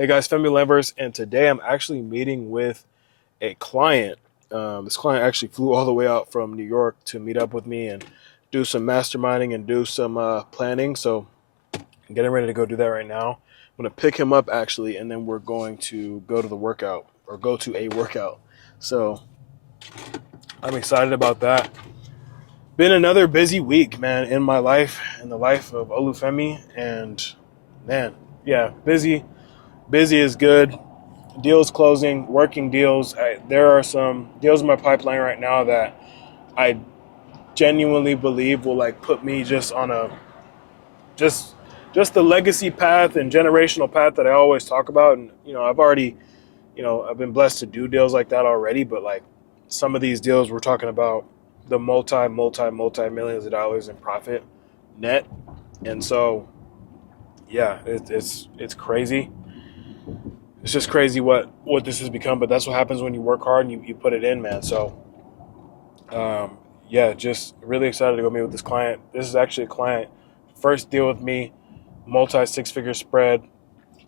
Hey guys, Femi Lambers, and today I'm actually meeting with a client. This client actually flew all the way out from New York to meet up with me and do some masterminding and do some planning. So I'm getting ready to go do that right now. I'm going to pick him up actually, and then we're going to go to the workout or go to a workout. So I'm excited about that. Been another busy week, man, in my life, in the life of Olufemi, and man, yeah, busy. Busy is good. Deals closing, working deals. There are some deals in my pipeline right now that I genuinely believe will like put me just on a just just the legacy path and generational path that I always talk about. And I've been blessed to do deals like that already, but like some of these deals we're talking about the multi millions of dollars in profit net. And so yeah, it's crazy. It's just crazy what this has become, but that's what happens when you work hard and you put it in, man. So um, yeah, just really excited to go meet with this client. This is actually a client first deal with me, multi six-figure spread.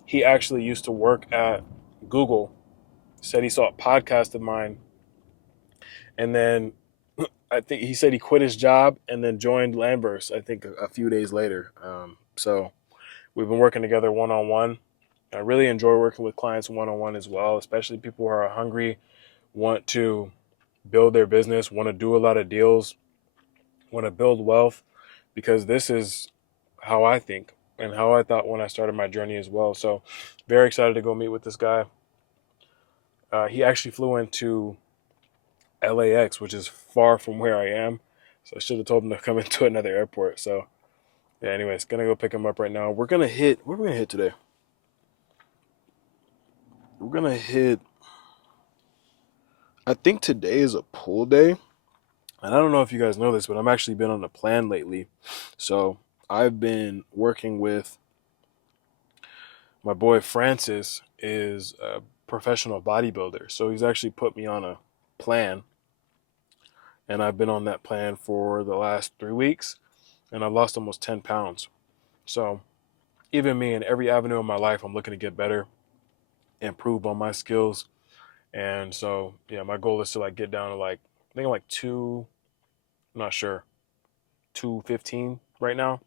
He actually used to work at Google. Said he saw a podcast of mine, and then I think he said he quit his job and then joined Landverse. I think a few days later. So we've been working together one on one. I really enjoy working with clients one on one as well, especially people who are hungry, want to build their business, want to do a lot of deals, want to build wealth, because this is how I think and how I thought when I started my journey as well. So very excited to go meet with this guy. He actually flew into LAX, which is far from where I am. So I should have told him to come into another airport. So yeah, anyways, gonna go pick him up right now. Where are we gonna hit today? We're gonna hit, I think today is a pool day. And I don't know if you guys know this, but I'm actually been on a plan lately. So I've been working with my boy Francis, is a professional bodybuilder. So he's actually put me on a plan, and I've been on that plan for the last 3 weeks, and I've lost almost 10 pounds. So even me, in every avenue of my life, I'm looking to get better, improve on my skills. And so yeah, my goal is to like get down to like, I think like two, I'm not sure, 215 right now.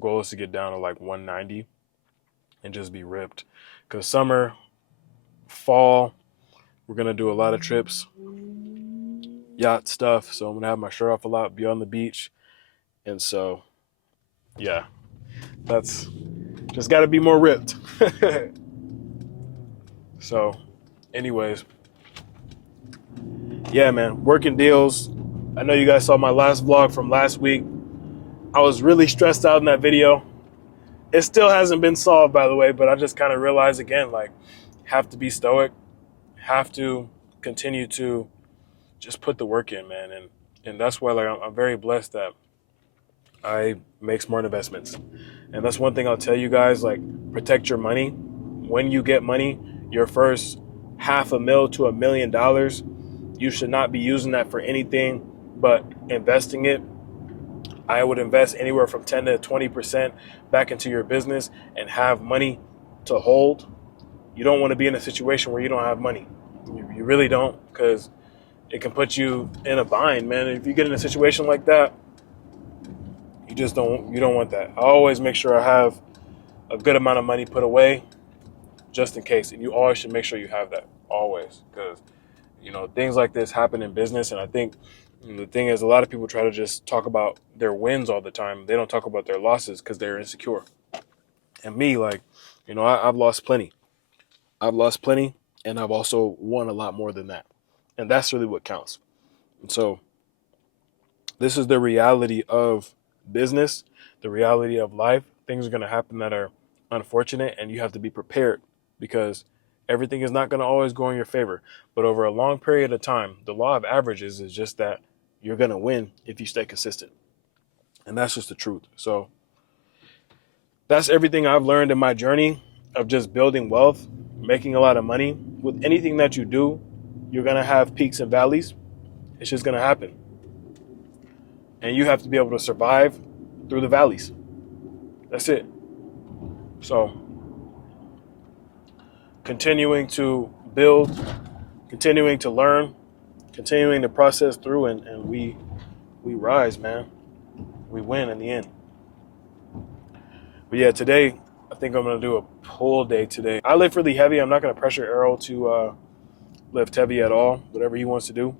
Goal is to get down to like 190 and just be ripped. Because summer, fall, we're gonna do a lot of trips, yacht stuff. So I'm gonna have my shirt off a lot, be on the beach, and so yeah, that's just got to be more ripped. So, anyways, yeah, man, working deals. I know you guys saw my last vlog from last week. I was really stressed out in that video. It still hasn't been solved, by the way, but I just kind of realized again, like, have to be stoic, have to continue to just put the work in, man. And that's why like I'm very blessed that I make smart investments. And that's one thing I'll tell you guys, like, protect your money. When you get money, your first $500,000 to $1 million, you should not be using that for anything but investing it. I would invest anywhere from 10 to 20% back into your business and have money to hold. You don't want to be in a situation where you don't have money. You really don't, because it can put you in a bind, man. If you get in a situation like that, you don't want that. I always make sure I have a good amount of money put away just in case. And you always should make sure you have that, always, because things like this happen in business. And I think the thing is, a lot of people try to just talk about their wins all the time. They don't talk about their losses because they're insecure. And me, like, I've lost plenty. I've lost plenty, and I've also won a lot more than that. And that's really what counts. And so this is the reality of business, the reality of life. Things are going to happen that are unfortunate, and you have to be prepared, because everything is not going to always go in your favor. But over a long period of time, the law of averages is just that you're going to win if you stay consistent. And that's just the truth. So that's everything I've learned in my journey of just building wealth, making a lot of money. With anything that you do, you're going to have peaks and valleys. It's just going to happen. And you have to be able to survive through the valleys. That's it. So continuing to build, continuing to learn, continuing to process through, and we rise, man. We win in the end. But yeah, today I think I'm gonna do a pull day today. I lift really heavy. I'm not gonna pressure Errol to lift heavy at all, whatever he wants to do.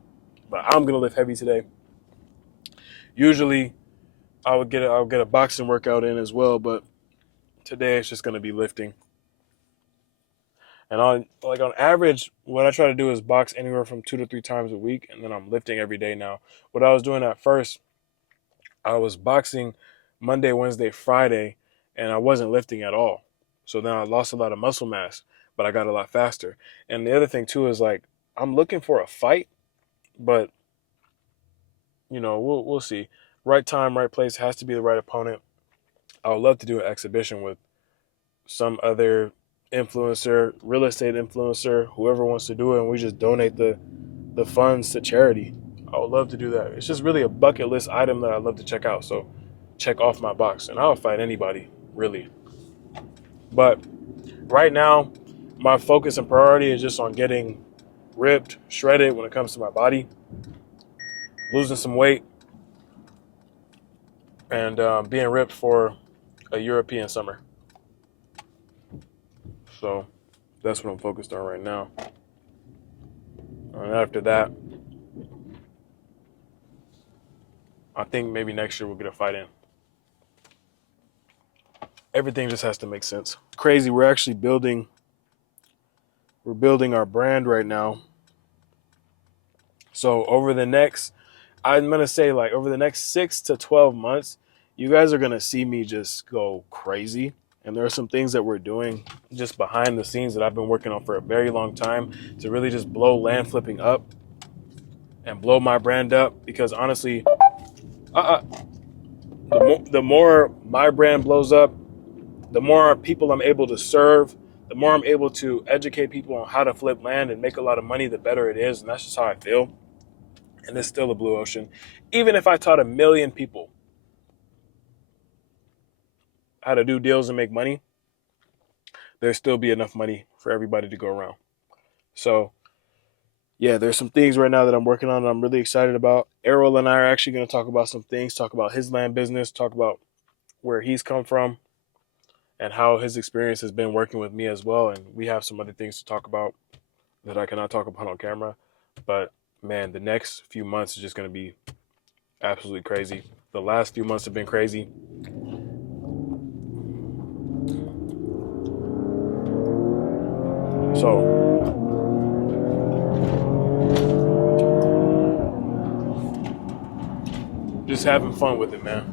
But I'm gonna lift heavy today. Usually I'll get a boxing workout in as well, but today it's just gonna be lifting. And on average, what I try to do is box anywhere from 2 to 3 times a week, and then I'm lifting every day now. What I was doing at first, I was boxing Monday, Wednesday, Friday, and I wasn't lifting at all. So then I lost a lot of muscle mass, but I got a lot faster. And the other thing too is like I'm looking for a fight, but we'll see. Right time, right place, has to be the right opponent. I would love to do an exhibition with some other influencer, real estate influencer, whoever wants to do it, and we just donate the funds to charity. I would love to do that. It's just really a bucket list item that I'd love to check out. So check off my box, and I'll fight anybody, really. But right now, my focus and priority is just on getting ripped, shredded when it comes to my body, losing some weight, and being ripped for a European summer. So that's what I'm focused on right now. And after that, I think maybe next year we'll get a fight in. Everything just has to make sense. Crazy. We're building our brand right now. So over the next 6 to 12 months, you guys are going to see me just go crazy. And there are some things that we're doing just behind the scenes that I've been working on for a very long time to really just blow land flipping up and blow my brand up. Because honestly, the more my brand blows up, the more people I'm able to serve, the more I'm able to educate people on how to flip land and make a lot of money, the better it is. And that's just how I feel. And it's still a blue ocean. Even if I taught 1 million people how to do deals and make money, there'd still be enough money for everybody to go around. So yeah, there's some things right now that I'm working on that I'm really excited about. Errol and I are actually going to talk about some things, talk about his land business, talk about where he's come from and how his experience has been working with me as well. And we have some other things to talk about that I cannot talk about on camera. But man, the next few months is just going to be absolutely crazy. The last few months have been crazy. So just having fun with it, man.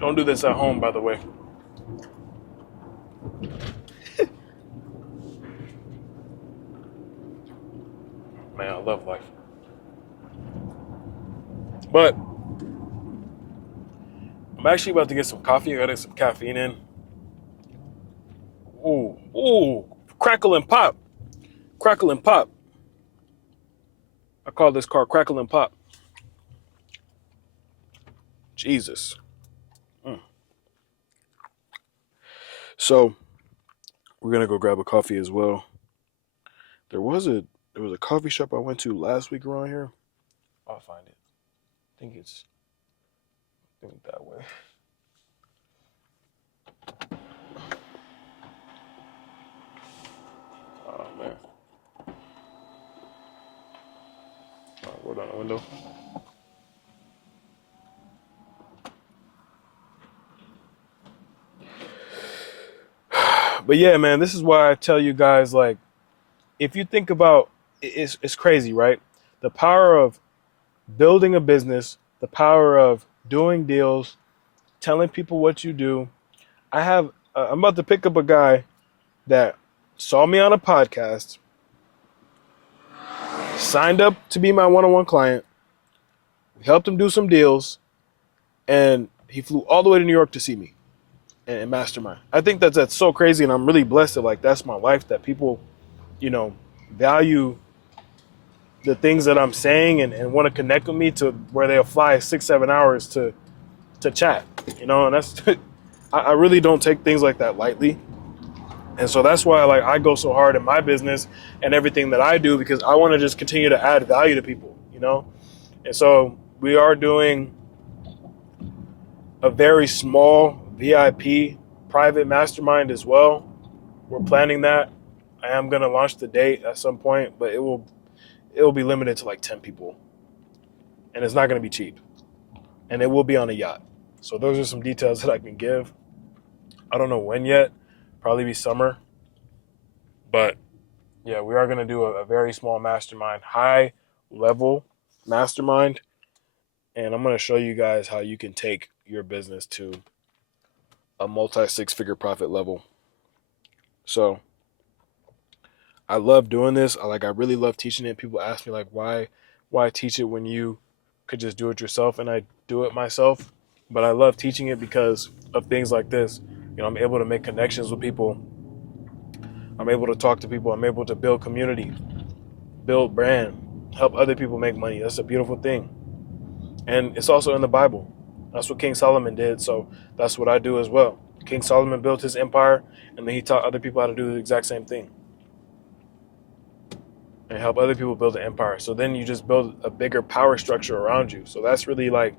Don't do this at home, by the way. Man, I love life. But I'm actually about to get some coffee. I gotta get some caffeine in. Ooh, crackle and pop. Crackle and pop. I call this car crackle and pop. Jesus. So we're gonna go grab a coffee as well. There was a coffee shop I went to last week around here. I'll find it. I think it's that way. Oh man. Roll down the window. But yeah, man, this is why I tell you guys, like, if you think about it's crazy, right? The power of building a business, the power of doing deals, telling people what you do. I'm about to pick up a guy that saw me on a podcast, signed up to be my one-on-one client, helped him do some deals, and he flew all the way to New York to see me. and mastermind. I think that's so crazy, and I'm really blessed that like that's my life. That people, you know, value the things that I'm saying and want to connect with me to where they'll fly 6-7 hours to chat. You know, and that's I really don't take things like that lightly. And so that's why like I go so hard in my business and everything that I do, because I want to just continue to add value to people, you know? And so we are doing a very small VIP private mastermind as well. We're planning that. I am going to launch the date at some point, but it will be limited to like 10 people. And it's not going to be cheap. And it will be on a yacht. So those are some details that I can give. I don't know when yet. Probably be summer. But yeah, we are going to do a very small mastermind, high level mastermind. And I'm going to show you guys how you can take your business to a multi 6-figure profit level. So I love doing this. I really love teaching it. People ask me like, why teach it when you could just do it yourself? And I do it myself. But I love teaching it because of things like this. You know, I'm able to make connections with people. I'm able to talk to people. I'm able to build community, build brand, help other people make money. That's a beautiful thing. And it's also in the Bible. That's what King Solomon did. So that's what I do as well. King Solomon built his empire, and then he taught other people how to do the exact same thing and help other people build an empire. So then you just build a bigger power structure around you. So that's really like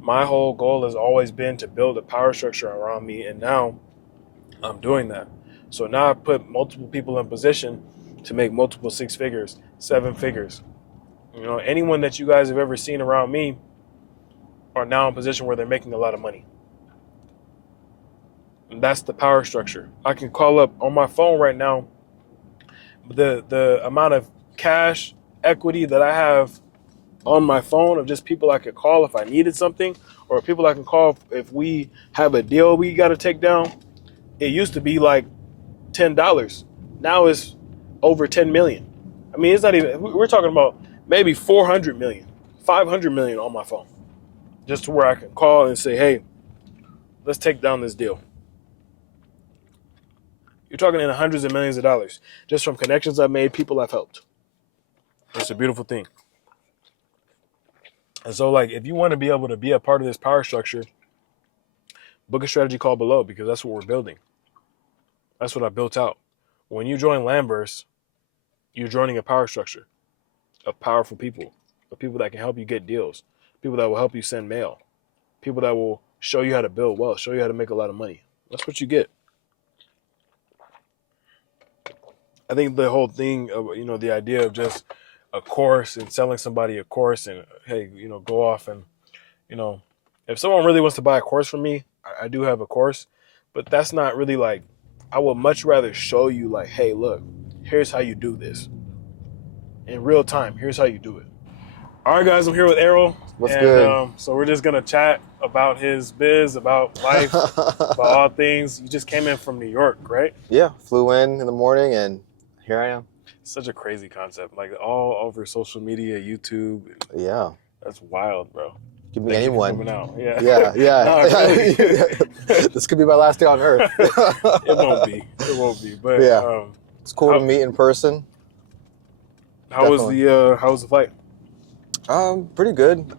my whole goal has always been to build a power structure around me. And now I'm doing that. So now I put multiple people in position to make multiple 6 figures, 7 figures. You know, anyone that you guys have ever seen around me are now in a position where they're making a lot of money. And that's the power structure. I can call up on my phone right now the amount of cash equity that I have on my phone of just people I could call if I needed something, or people I can call if we have a deal we got to take down. It used to be like $10. Now it's over 10 million. I mean, it's not even, we're talking about maybe 400 million, 500 million on my phone, just to where I can call and say, hey, let's take down this deal. You're talking in hundreds of millions of dollars just from connections I've made, people I've helped. It's a beautiful thing. And so, like, if you want to be able to be a part of this power structure, book a strategy call below, because that's what we're building. That's what I built out. When you join Lamverse, you're joining a power structure of powerful people, of people that can help you get deals, people that will help you send mail, people that will show you how to build wealth, show you how to make a lot of money. That's what you get. I think the whole thing of, you know, the idea of just a course and selling somebody a course and, hey, you know, go off and, you know, if someone really wants to buy a course from me, I do have a course, but that's not really like, I would much rather show you like, hey, look, here's how you do this in real time. Here's how you do it. All right, guys, I'm here with Errol. What's good? So we're just going to chat about his biz, about life, about all things. You just came in from New York, right? Yeah, flew in the morning and here I am. Such a crazy concept, like all over social media, YouTube. Yeah. That's wild, bro. Could be Thank you for anyone. coming out. Yeah. Yeah. No, really. This could be my last day on Earth. It won't be. It won't be. But yeah, it's cool to meet in person. How was the flight? Pretty good.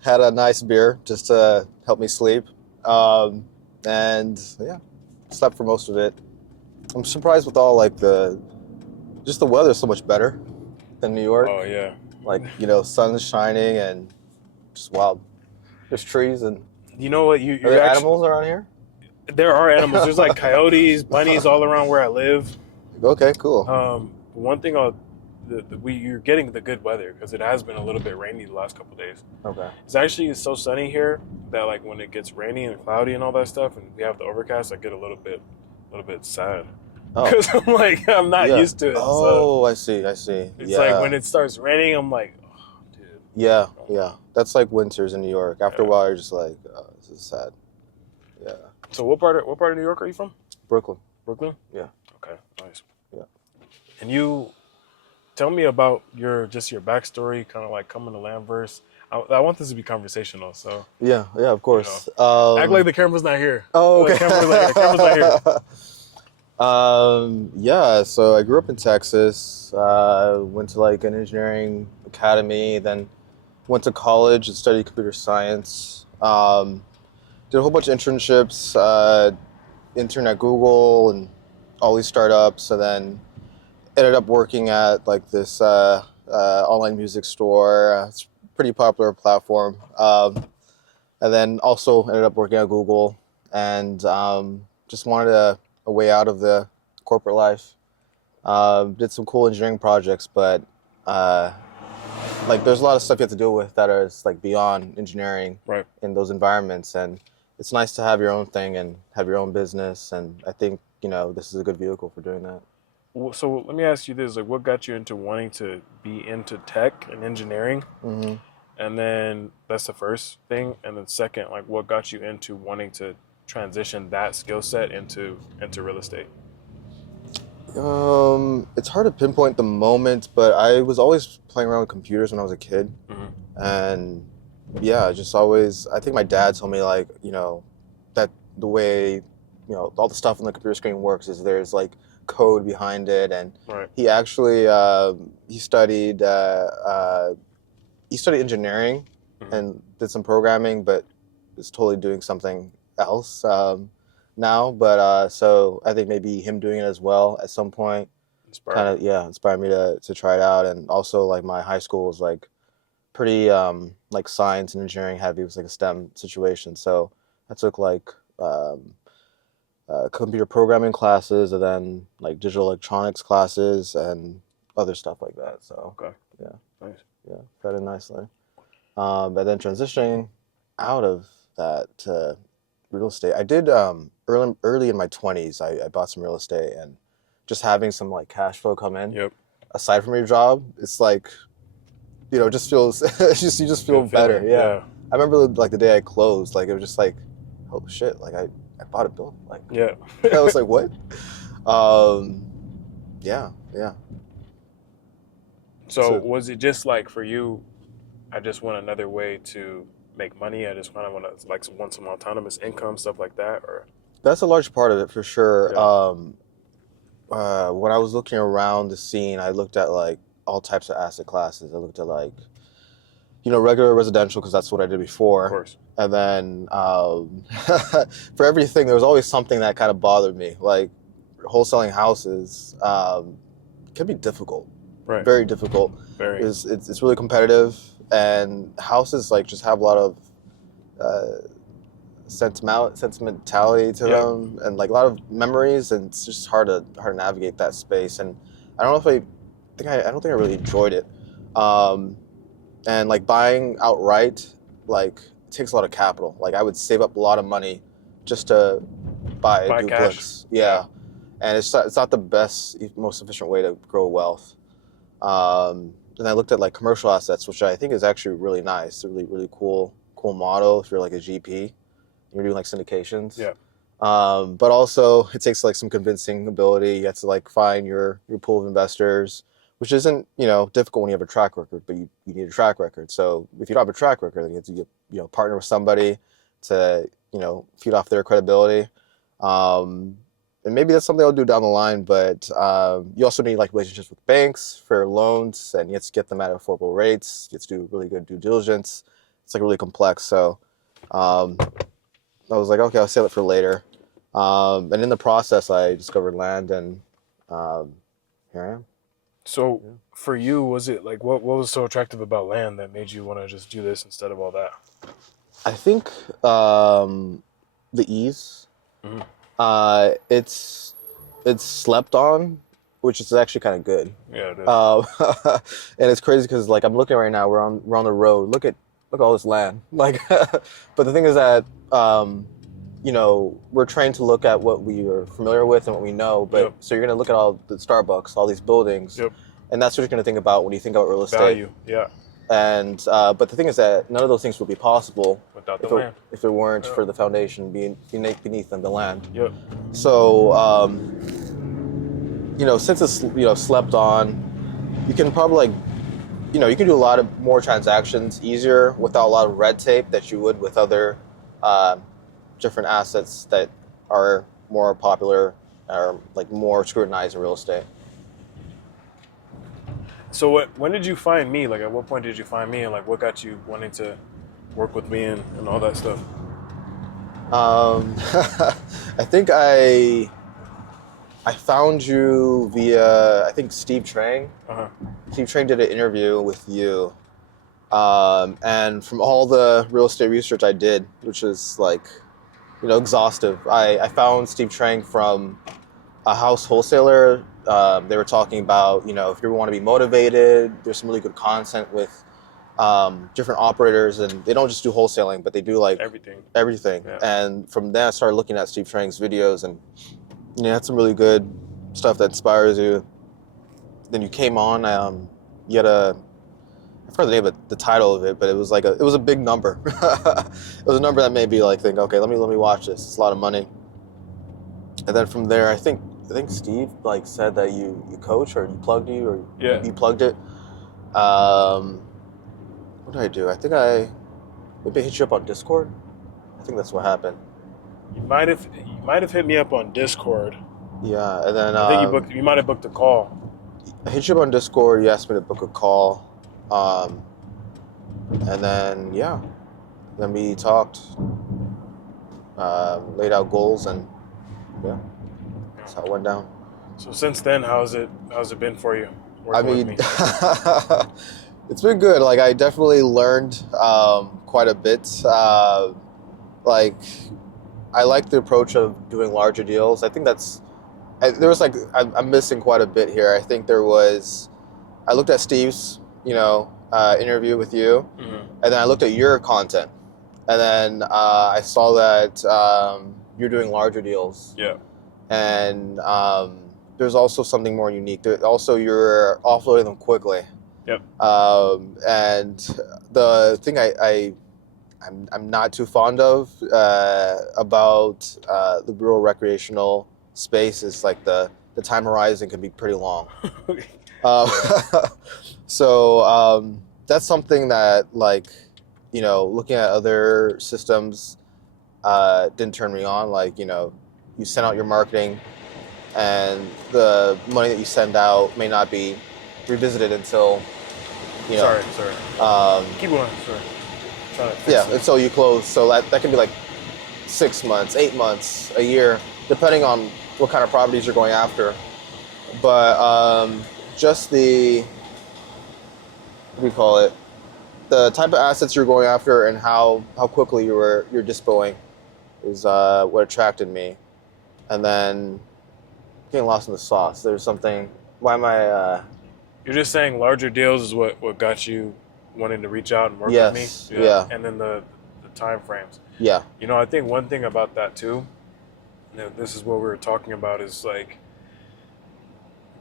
Had a nice beer just to help me sleep. And yeah, slept for most of it. I'm surprised with all like the weather's so much better than New York. Oh yeah. Like, you know, sun's shining and just wild. There's trees and you know what? Are there animals around here? There are animals. There's like coyotes, bunnies all around where I live. Okay, cool. One thing you're getting the good weather because it has been a little bit rainy the last couple of days. Okay. It's so sunny here that like when it gets rainy and cloudy and all that stuff, and we have the overcast, I get a little bit sad. Because I'm not used to it. Oh, so I see. It's like when it starts raining, I'm like, oh, dude. Yeah. That's like winters in New York. After a while, you're just like, oh, this is sad. Yeah. So what part of New York are you from? Brooklyn. Brooklyn? Yeah. Okay, nice. Yeah. And you tell me about your backstory, kind of like coming to Lamverse. I want this to be conversational, so Yeah, yeah, of you know, course. act like the camera's not here. Oh, The okay. camera's not here. The camera's not here. Yeah, so I grew up in Texas, went to like an engineering academy, then went to college and studied computer science. Did a whole bunch of internships, intern at Google and all these startups, and then ended up working at like this online music store. It's a pretty popular platform. And then also ended up working at Google and just wanted a way out of the corporate life. Did some cool engineering projects, but uh, like there's a lot of stuff you have to deal with that is like beyond engineering Right. in those environments, and it's nice to have your own thing and have your own business. And I think this is a good vehicle for doing that. So let me ask you this: like, what got you into wanting to be into tech and engineering? Hmm. And then that's the first thing. And then second, like, what got you into wanting to transition that skill set into real estate? It's hard to pinpoint the moment, but I was always playing around with computers when I was a kid, Hmm. and yeah, just always. I think my dad told me like that the way all the stuff on the computer screen works is there's like code behind it, and Right. he actually he studied engineering Hmm. and did some programming, but is totally doing something else now. But so I think maybe him doing it as well at some point Inspired kind you. of inspired me to try it out. And also like my high school was like pretty like science and engineering heavy. It was like a STEM situation. So I took like um, computer programming classes and then like digital electronics classes and other stuff like that. So Okay. yeah, Nice. yeah, fed in nicely. And then transitioning out of that to real estate, I did early in my 20s. I bought some real estate, and just having some like cash flow come in Yep. aside from your job, it's like it just feels it's just you just feel Good better. feeling. Yeah, Yeah. I remember like the day I closed, like it was just like, oh shit, like I bought a building. Like Yeah. I was like, what? Um, yeah, yeah. So So was it just like for you? I just want another way to make money. I just kind of want some autonomous income, stuff like that. Or that's a large part of it for sure. yeah. When I was looking around the scene, I looked at like all types of asset classes. I looked at like, regular residential because that's what I did Of before. course. And then for everything, there was always something that kind of bothered me. Like wholesaling houses can be difficult, Right. very difficult. Very. It's really competitive, and houses like just have a lot of uh, sentimentality to Yep. them, and like a lot of memories, and it's just hard to navigate that space. And I don't know if I don't think I really enjoyed it. Um, and like buying outright, like it takes a lot of capital. Like I would save up a lot of money just to buy a Buy cash. duplex. Yeah. Yeah, and it's not the best, most efficient way to grow wealth. And I looked at like commercial assets, which I think is actually really nice. A really really cool model if you're like a GP. You're doing like syndications. Yeah. But also it takes like some convincing ability. You have to like find your pool of investors, which isn't difficult when you have a track record, but you need a track record. So if you don't have a track record, then you have to partner with somebody to feed off their credibility. Um, and maybe that's something I'll do down the line. But you also need like relationships with banks for loans, and you have to get them at affordable rates. You have to do really good due diligence. It's like really complex. So um, I was like, okay, I'll save it for later. And in the process, I discovered land, and um, here I am. So Yeah. for you, was it like what was so attractive about land that made you want to just do this instead of all that? I think the ease. Hmm. It's slept on, which is actually kind of good. Yeah, it is. Um, and it's crazy because like I'm looking right now, we're on the road. Look at all this land. Like, but the thing is that we're trained to look at what we are familiar with and what we know. But Yep. so you're gonna look at all the Starbucks, all these buildings, Yep. and that's what you're gonna think about when you think about real estate. Value. Yeah. And but the thing is that none of those things would be possible Without the if it land. if it weren't Yeah. for the foundation beneath them, the land. Yep. So since it's slept on, you can probably like you can do a lot of more transactions easier without a lot of red tape that you would with other uh, different assets that are more popular or like more scrutinized in real estate. So when did you find me? Like, at what point did you find me, and like, what got you wanting to work with me and all that stuff? I think I found you via, I think, Steve Trang. Uh-huh. Steve Trang did an interview with you. And from all the real estate research I did, which is like, exhaustive, I found Steve Trang from a house wholesaler. They were talking about, if you want to be motivated, there's some really good content with different operators, and they don't just do wholesaling, but they do like everything. Yeah. And from there, I started looking at Steve Trang's videos, and had some really good stuff that inspires you. Then you came on. You had I forgot the name of the title of it, but it was like it was a big number. It was a number that made me like think, okay, let me watch this. It's a lot of money. And then from there, I think Steve like said that you coach or you plugged you plugged it. What did I do? I think I maybe hit you up on Discord. I think that's what happened. You might have hit me up on Discord. Yeah, and then I think you might have booked a call. I hit you up on Discord. You asked me to book a call, and then then we talked, laid out goals, and that's how it went down. So since then, how's it been for you? I mean, it's been good. Like, I definitely learned quite a bit. Like, I like the approach of doing larger deals. I think I'm missing quite a bit here. I think I looked at Steve's, interview with you, and then I looked at your content, and then I saw that you're doing larger deals. Yeah. And there's also something more unique. Also, you're offloading them quickly. Yep. And the thing I'm not too fond of about the rural recreational space is like the time horizon can be pretty long. So that's something that, like, looking at other systems didn't turn me on. Like, you send out your marketing, and the money that you send out may not be revisited until, Sorry. Keep going. Sorry. Until you close. So that can be like 6 months, 8 months, a year, depending on what kind of properties you're going after. But just the type of assets you're going after and how quickly you're dispoing is what attracted me. And then getting lost in the sauce. There's something. Why am I? You're just saying larger deals is what got you wanting to reach out and work with me. Yeah. And then the time frames. Yeah. I think one thing about that too, this is what we were talking about, is like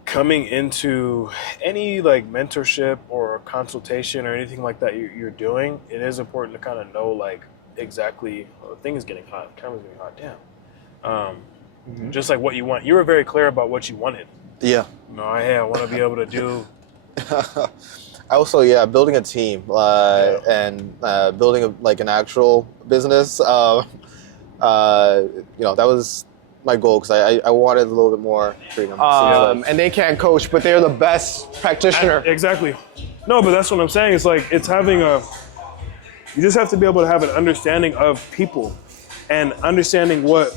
coming into any like mentorship or consultation or anything like that you're doing. It is important to kind of know like exactly, the thing is getting hot. The camera's getting hot. Damn. Just like what you want. You were very clear about what you wanted. Yeah. I want to be able to do. Also, building a team and building an actual business. That was my goal, because I wanted a little bit more freedom. And they can't coach, but they're the best practitioner. Exactly. No, but that's what I'm saying. It's like it's having you just have to be able to have an understanding of people and understanding what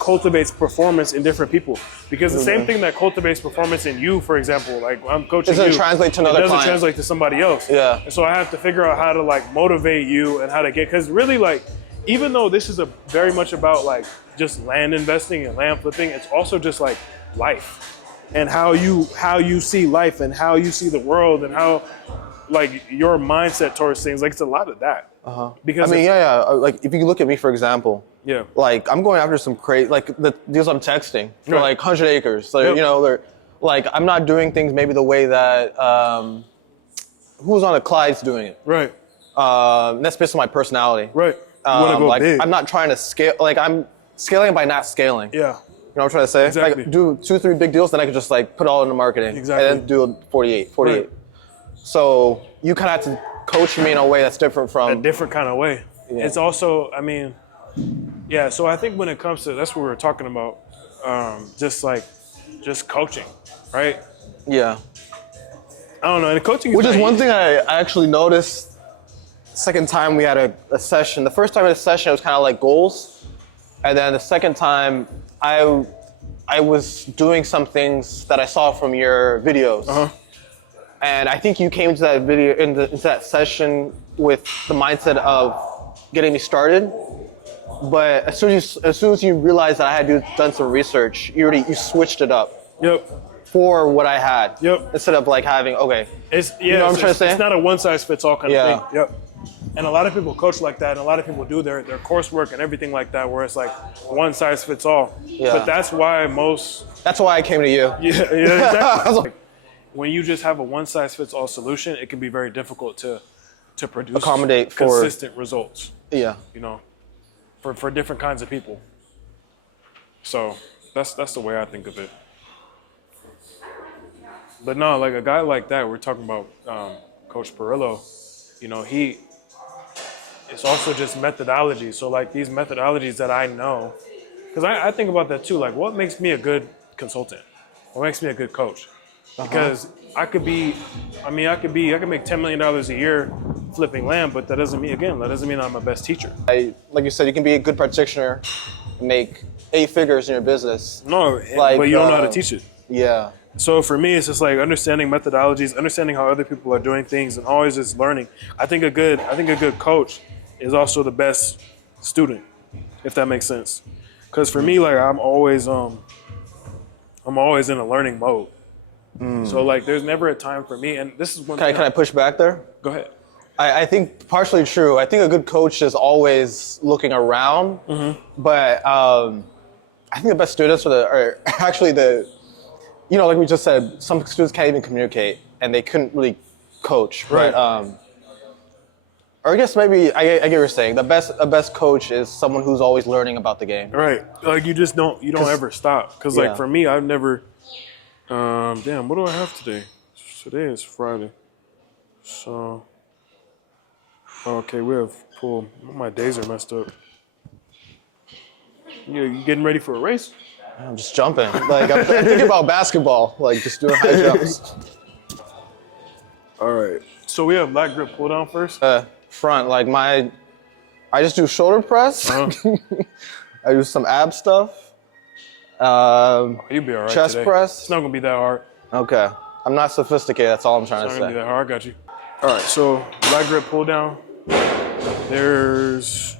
cultivates performance in different people. Because the same thing that cultivates performance in you, for example, like I'm coaching you, translate to another it doesn't client. translate to somebody else. Yeah. And so I have to figure out how to like motivate you and how to because really, like, even though this is very much about like just land investing and land flipping, it's also just like life and how you see life and how you see the world and how like your mindset towards things. Like, it's a lot of that. Because like if you look at me, for example, like I'm going after some crazy, like the deals I'm texting for like 100 acres. So, they're like, I'm not doing things maybe the way that who's on a Clyde's doing it. Right. That's based on my personality. Right. You want to go like, big. I'm not trying to scale. Like, I'm scaling by not scaling. Yeah. You know what I'm trying to say? Exactly. Like, do 2-3 big deals, then I could just like put all into marketing. Exactly. And then do 48. Right. So you kind of have to coach me in a way that's different a from. different kind of way. Yeah. It's also, I mean, yeah. So I think when it comes to that's what we were talking about, just coaching, right? Yeah. I don't know. And coaching, Which is not one easy. thing I actually noticed. Second time we had a session. The first time in a session it was kind of like goals, and then the second time I was doing some things that I saw from your videos. Uh-huh. And I think you came to that video into that session with the mindset of getting me started. But as soon as you realized that I had done some research, you switched it up Yep. for what I had. Yep. Instead of like having It's know what I'm trying to say? It's not a one size fits all kind Yeah. of thing. Yep. And a lot of people coach like that, and a lot of people do their coursework and everything like that, where it's like one size fits all. Yeah. But that's why That's why I came to you. yeah, exactly. Like, when you just have a one size fits all solution, it can be very difficult to produce Accommodate for- consistent results. Yeah. You know, for different kinds of people. So that's the way I think of it. But no, like a guy like that, we're talking about Coach Perillo. You know, it's also just methodology. So like these methodologies that I know, because I think about that too. Like, what makes me a good consultant? What makes me a good coach? Because I could make $10 million a year flipping land, but that doesn't mean I'm my best teacher. Like you said, you can be a good practitioner, make 8 figures in your business. No, Like, but you don't know how to teach it. Yeah. So for me, it's just like understanding methodologies, understanding how other people are doing things, and always just learning. I think a good coach is also the best student, if that makes sense. Because for me, like I'm always in a learning mode. So like, there's never a time for me, and this is one. Can I push back there? Go ahead. I think partially true. I think a good coach is always looking around, but I think the best students are actually like we just said, some students can't even communicate and they couldn't really coach. Right. But, or I guess maybe I get what you're saying. The best coach is someone who's always learning about the game. Right. Like you don't ever stop. Because like Yeah. for me, I've never. Damn, what do I have today? Today is Friday. So. Okay, we have pool. My days are messed up. You getting ready for a race? I'm just jumping. Like I'm thinking about basketball, like just doing high jumps. All right. So we have black grip pull down first. Front, like I just do shoulder press. Uh-huh. I do some ab stuff. You'll be all right Chest today. press. It's not gonna be that hard. Okay. I'm not sophisticated. That's all I'm trying It's to not gonna be say. that hard. I got you. All right. So black grip pull down. There's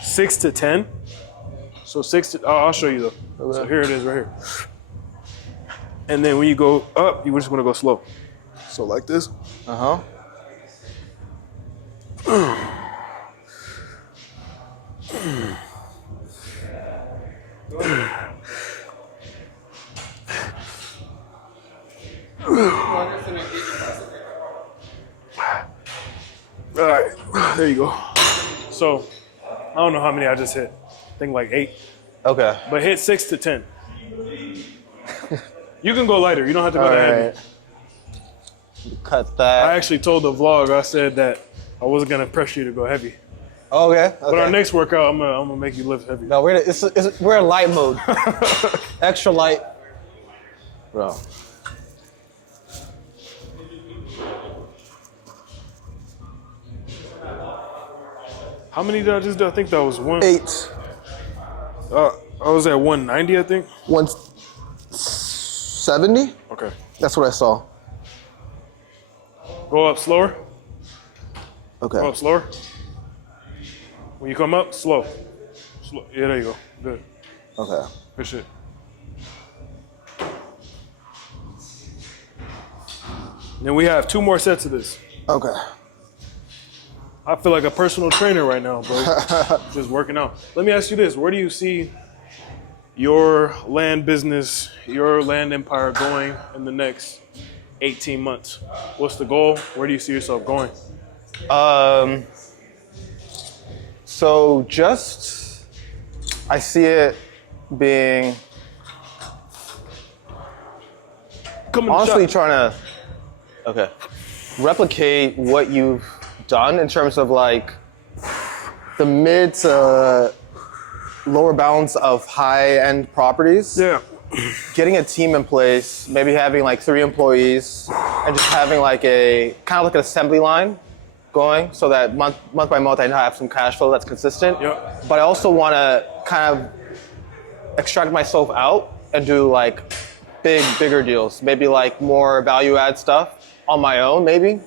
6 to 10. So I'll show you though. Okay. So here it is right here. And then when you go up, you just want to go slow. So like this. Uh All right, there you go. So I don't know how many I just hit. I think like 8. Okay. But hit 6 to 10. You can go lighter. You don't have to go All that heavy. right. Cut that. I actually told the vlog, I said that I wasn't gonna pressure you to go heavy. Okay. But our next workout, I'm gonna make you lift heavy. No, we're in light mode. Extra light. Bro. How many did I just do? I think that was 1. 8. I was at 190, I think. 170? Okay. That's what I saw. Go up slower. Okay. Go up slower. When you come up, slow. Yeah, there you go. Good. Okay. Good shit. Then we have 2 more sets of this. Okay. I feel like a personal trainer right now, bro. Just working out. Let me ask you this. Where do you see your land business, your land empire going in the next 18 months? What's the goal? Where do you see yourself going? So I see it being Come in honestly the shop. trying to replicate what you've done in terms of like the mid to lower bounds of high-end properties. Yeah. Getting a team in place, maybe having like 3 employees, and just having like a kind of like an assembly line going, so that month by month I have some cash flow that's consistent. Yep. But I also want to kind of extract myself out and do like bigger deals, maybe like more value add stuff on my own, maybe,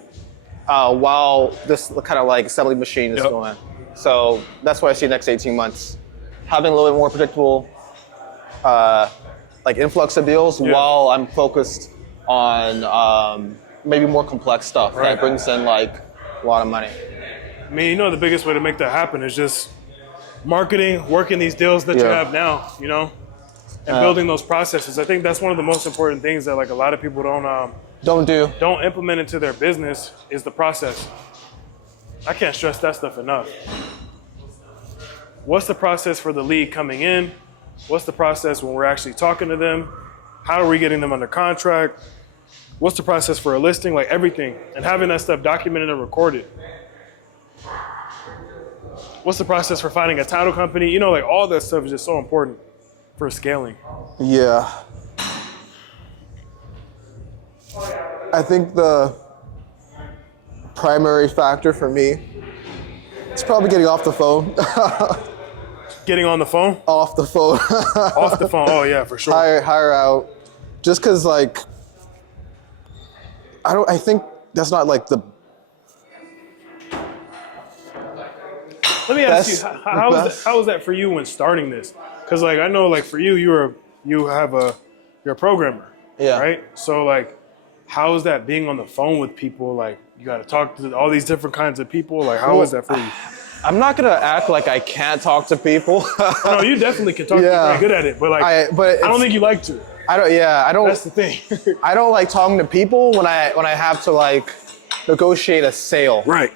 while this kind of like assembly machine is going. So that's what I see next 18 months. Having a little bit more predictable like influx of deals while I'm focused on maybe more complex stuff that brings in like a lot of money. I mean, you know, the biggest way to make that happen is just marketing, working these deals that you have now, you know, and building those processes. I think that's one of the most important things that like a lot of people don't implement into their business is the process. I can't stress that stuff enough. What's the process for the lead coming in? What's the process when we're actually talking to them? How are we getting them under contract? What's the process for a listing? Like everything. And having that stuff documented and recorded. What's the process for finding a title company? You know, like all that stuff is just so important for scaling. Yeah. I think the primary factor for me is probably getting off the phone. Getting on the phone? Off the phone. Off the phone, oh yeah, for sure. Hire out. Just cause like, I think that's not like the Let me ask you, how was that for you when starting this? Because like I know, like for you, you're a programmer, right? So like, how is that being on the phone with people? Like you got to talk to all these different kinds of people. Like how is that for you? I'm not gonna act like I can't talk to people. No, you definitely can talk. You're pretty good at it, but like I don't think you like to. I don't. That's the thing. I don't like talking to people when I have to like negotiate a sale. Right.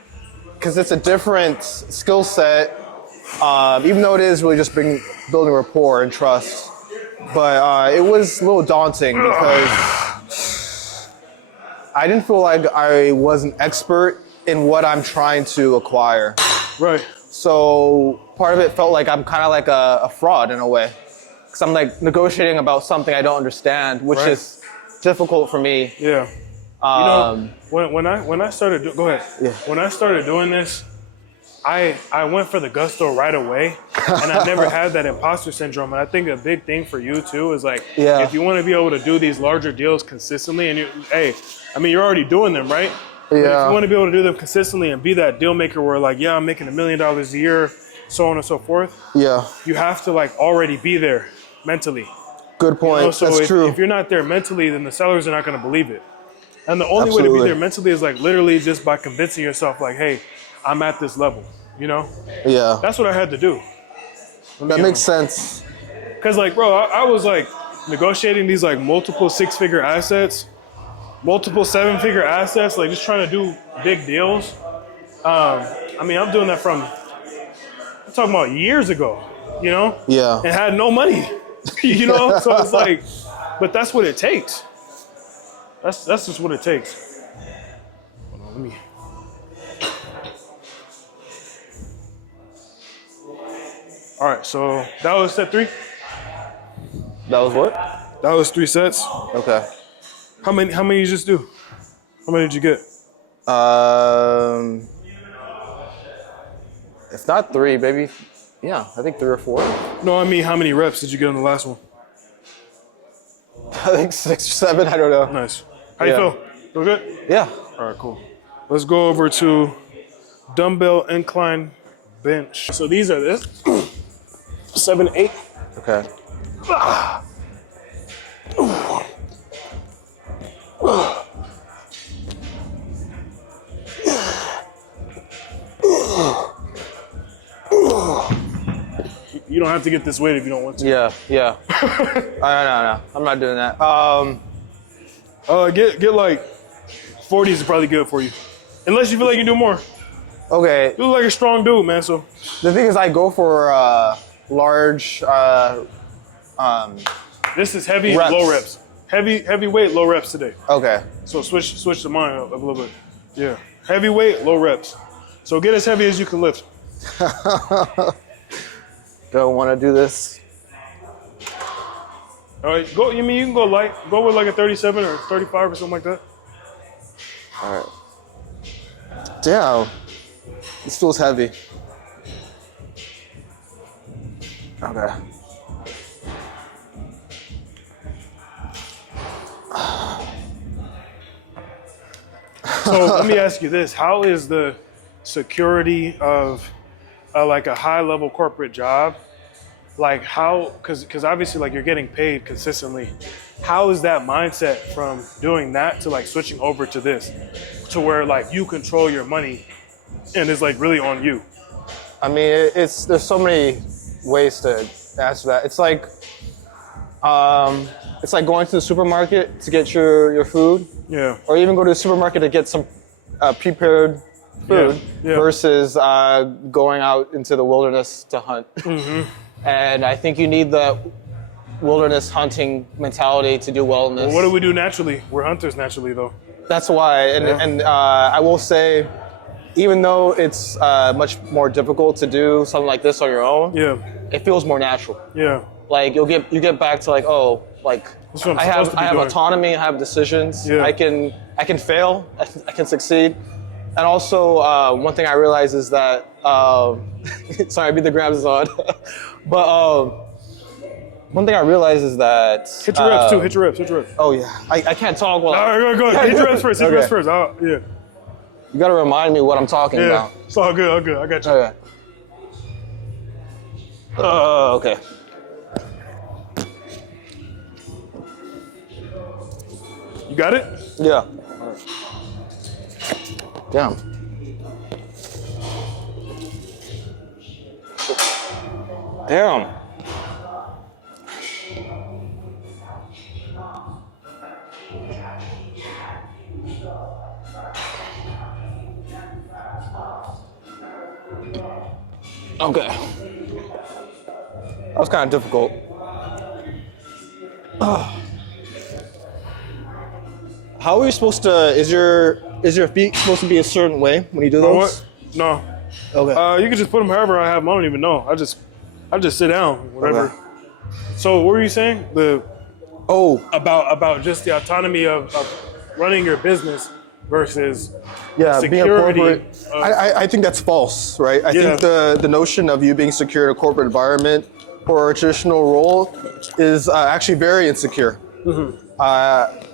Because it's a different skill set, even though it is really just building rapport and trust. But it was a little daunting because I didn't feel like I was an expert in what I'm trying to acquire. Right. So part of it felt like I'm kind of like a fraud in a way. Because I'm like negotiating about something I don't understand, which is difficult for me. Yeah. You know, when I started, go ahead. Yeah. When I started doing this, I went for the gusto right away, and I never had that imposter syndrome. And I think a big thing for you too is like, if you want to be able to do these larger deals consistently, and you're already doing them, right? But if you want to be able to do them consistently and be that deal maker where like, I'm making $1 million a year, so on and so forth. Yeah. You have to like already be there mentally. Good point. You know? So that's true. If you're not there mentally, then the sellers are not going to believe it. And the only way to be there mentally is like literally just by convincing yourself like, hey, I'm at this level, you know? Yeah. That's what I had to do. That makes sense. Cause like, bro, I was like negotiating these like multiple 6-figure assets, multiple 7-figure assets, like just trying to do big deals. I'm doing that I'm talking about years ago, you know? Yeah. And had no money, you know? So it's like, but that's what it takes. That's just what it takes. Hold on, let me. All right, so that was set 3. That was what? That was 3 sets. Okay. How many did you just do? How many did you get? If not 3, maybe, I think 3 or 4. No, I mean, how many reps did you get on the last one? I think 6 or 7, I don't know. Nice. How you feel? Feel good? Yeah. All right, cool. Let's go over to dumbbell incline bench. So these are this 7, 8. Okay. You don't have to get this weight if you don't want to. Yeah. No. I'm not doing that. Get like 40s is probably good for you. Unless you feel like you can do more. Okay. You look like a strong dude, man, so. The thing is I go for large this is heavy reps. low reps. Heavy weight, low reps today. Okay. So switch the mind up a little bit. Yeah. Heavy weight, low reps. So get as heavy as you can lift. Don't want to do this. All right, go. You mean you can go light? Go with like a 37 or 35 or something like that. All right. Damn. This feels heavy. Okay. So let me ask you this: how is the security of like a high-level corporate job? Like how? Because obviously, like you're getting paid consistently. How is that mindset from doing that to like switching over to this, to where like you control your money, and it's like really on you? I mean, there's so many ways to answer that. It's like going to the supermarket to get your food. Yeah. Or even go to the supermarket to get some prepared food Yeah. versus going out into the wilderness to hunt. And I think you need the wilderness hunting mentality to do well in this. Well, what do we do naturally? We're hunters naturally, though. That's why. And I will say, even though it's much more difficult to do something like this on your own, it feels more natural. Yeah. Like you get back to like, oh, like I have doing. autonomy, I have decisions. Yeah. I can fail, I can succeed. And also one thing I realize is that sorry, Beat the Grabs is on. But one thing I realize is that hit your reps too. Hit your reps. Oh yeah, I can't talk well. All right, go. Hit your reps first. Hit your reps first. Oh, yeah. You gotta remind me what I'm talking about. It's all good. All good. I got you. Okay. Okay. You got it? Yeah. Damn. Damn. Okay. That was kind of difficult. How are you supposed to? Is your feet supposed to be a certain way when you do those? What? No. Okay. You can just put them however I have them. I don't even know. I just sit down, whatever. Okay. So what were you saying? About just the autonomy of running your business versus being a security. corporate. I think that's false, right? I think the notion of you being secure in a corporate environment or a traditional role is actually very insecure.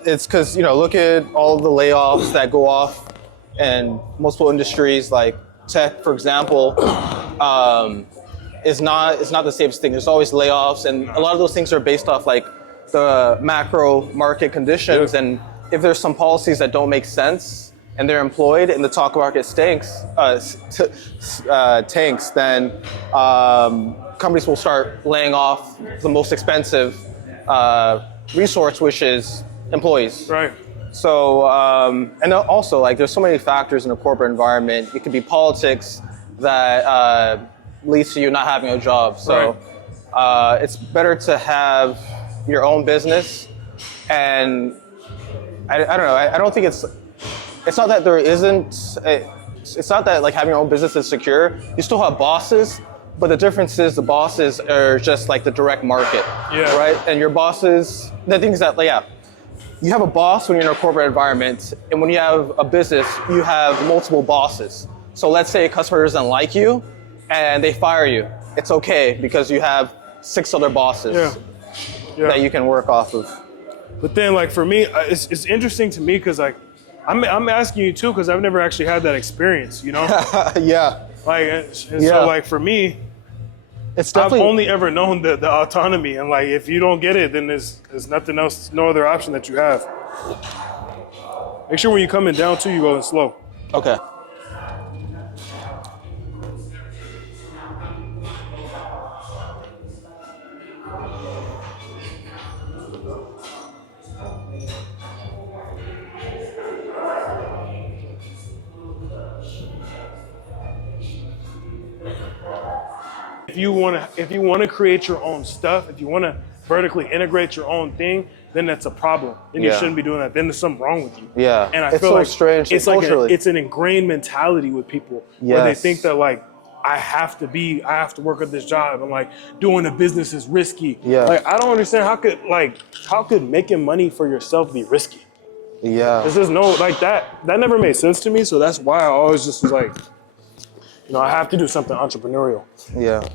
It's because, look at all the layoffs that go off in multiple industries, like tech, for example, is not the safest thing. There's always layoffs, and a lot of those things are based off like the macro market conditions. Yeah. And if there's some policies that don't make sense and they're employed and the stock market tanks, then companies will start laying off the most expensive resource, which is employees. Right. So, and also, like, there's so many factors in a corporate environment. It could be politics that leads to you not having a job. So, it's better to have your own business. And I don't know. I don't think it's not that there isn't. It's not that like having your own business is secure. You still have bosses, but the difference is the bosses are just like the direct market. Yeah. Right. And your bosses. The thing is that you have a boss when you're in a corporate environment, and when you have a business, you have multiple bosses. So let's say a customer doesn't like you, and they fire you. It's okay because you have 6 other bosses that you can work off of. But then, like for me, it's interesting to me because like I'm asking you too because I've never actually had that experience. Yeah. So like for me, it's definitely. I've only ever known the autonomy, and like if you don't get it, then there's nothing else, no other option that you have. Make sure when you're coming down too, you go in slow. Okay. If you want to create your own stuff, if you want to vertically integrate your own thing, then that's a problem. Then you shouldn't be doing that. Then there's something wrong with you. Yeah. And I it's feel so like strange. it's culturally. like it's an ingrained mentality with people where they think that like I have to work at this job and like doing a business is risky. Yeah. Like I don't understand how could making money for yourself be risky? Yeah. There's just no like that never made sense to me. So that's why I always just was like, you know, I have to do something entrepreneurial. Yeah.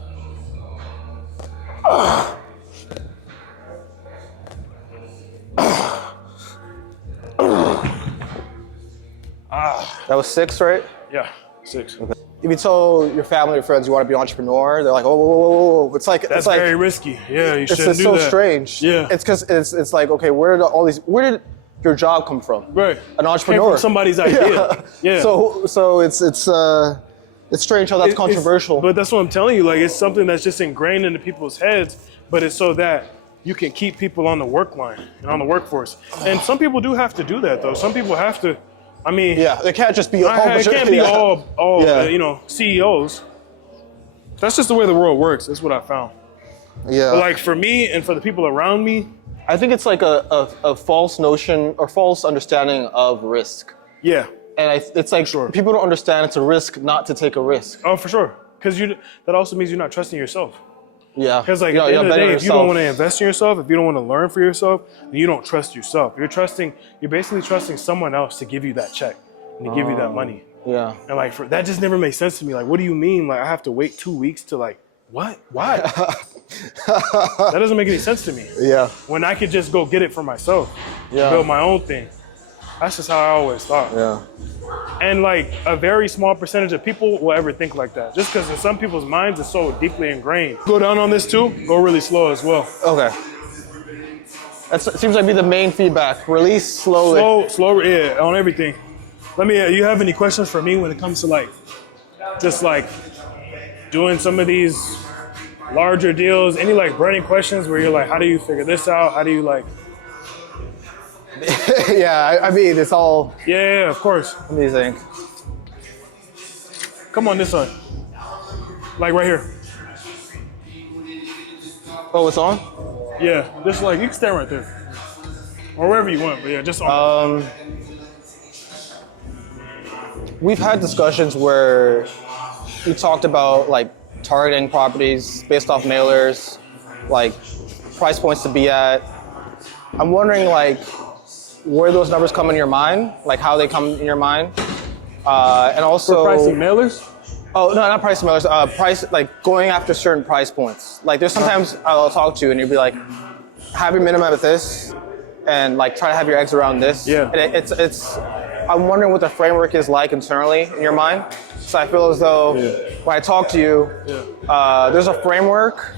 That was 6, right? Yeah, 6. Okay. If you tell your family or friends you want to be an entrepreneur, they're like, "Oh, whoa, whoa, whoa, whoa." It's like That's very risky. Yeah, you shouldn't do so that. strange. Yeah, it's because it's like, okay, where did your job come from? Right, an entrepreneur. Came from somebody's idea. Yeah. So it's strange how that's controversial. But that's what I'm telling you. Like it's something that's just ingrained into people's heads. But it's so that you can keep people on the work line and on the workforce. And some people do have to do that though. Some people have to. I mean, it can't just be it can't be all you know, CEOs. That's just the way the world works. That's what I found. Yeah. But like for me and for the people around me, I think it's like a false notion or false understanding of risk. Yeah. And it's like people don't understand it's a risk not to take a risk. Oh, for sure. Because that also means you're not trusting yourself. Yeah. Because like at the end of the day, if you don't want to invest in yourself, if you don't want to learn for yourself, then you don't trust yourself. You're basically trusting someone else to give you that check and to give you that money. Yeah. And like that just never made sense to me. Like, what do you mean? Like I have to wait 2 weeks to like what? Why? That doesn't make any sense to me. Yeah. When I could just go get it for myself. Yeah. Build my own thing. That's just how I always thought. Yeah. And like a very small percentage of people will ever think like that. Just because in some people's minds it's so deeply ingrained. Go down on this too, go really slow as well. Okay. That seems like be the main feedback. Release slowly. Slow, yeah, on everything. You have any questions for me when it comes to like, just like doing some of these larger deals? Any like burning questions where you're like, how do you figure this out? How do you like? Yeah, I mean, it's all... Yeah, of course. What do you think? Come on this side. Like right here. Oh, it's on? Yeah, just like, you can stand right there. Or wherever you want, but yeah, just on. We've had discussions where we talked about like targeting properties based off mailers, like price points to be at. I'm wondering like, where those numbers come in your mind, like how they come in your mind, and also for pricing mailers. Oh no, not pricing mailers. Price like going after certain price points. Like there's sometimes I'll talk to you and you'll be like, have your minimum at this, and like try to have your eggs around this. Yeah. And it's. I'm wondering what the framework is like internally in your mind. So I feel as though when I talk to you, there's a framework,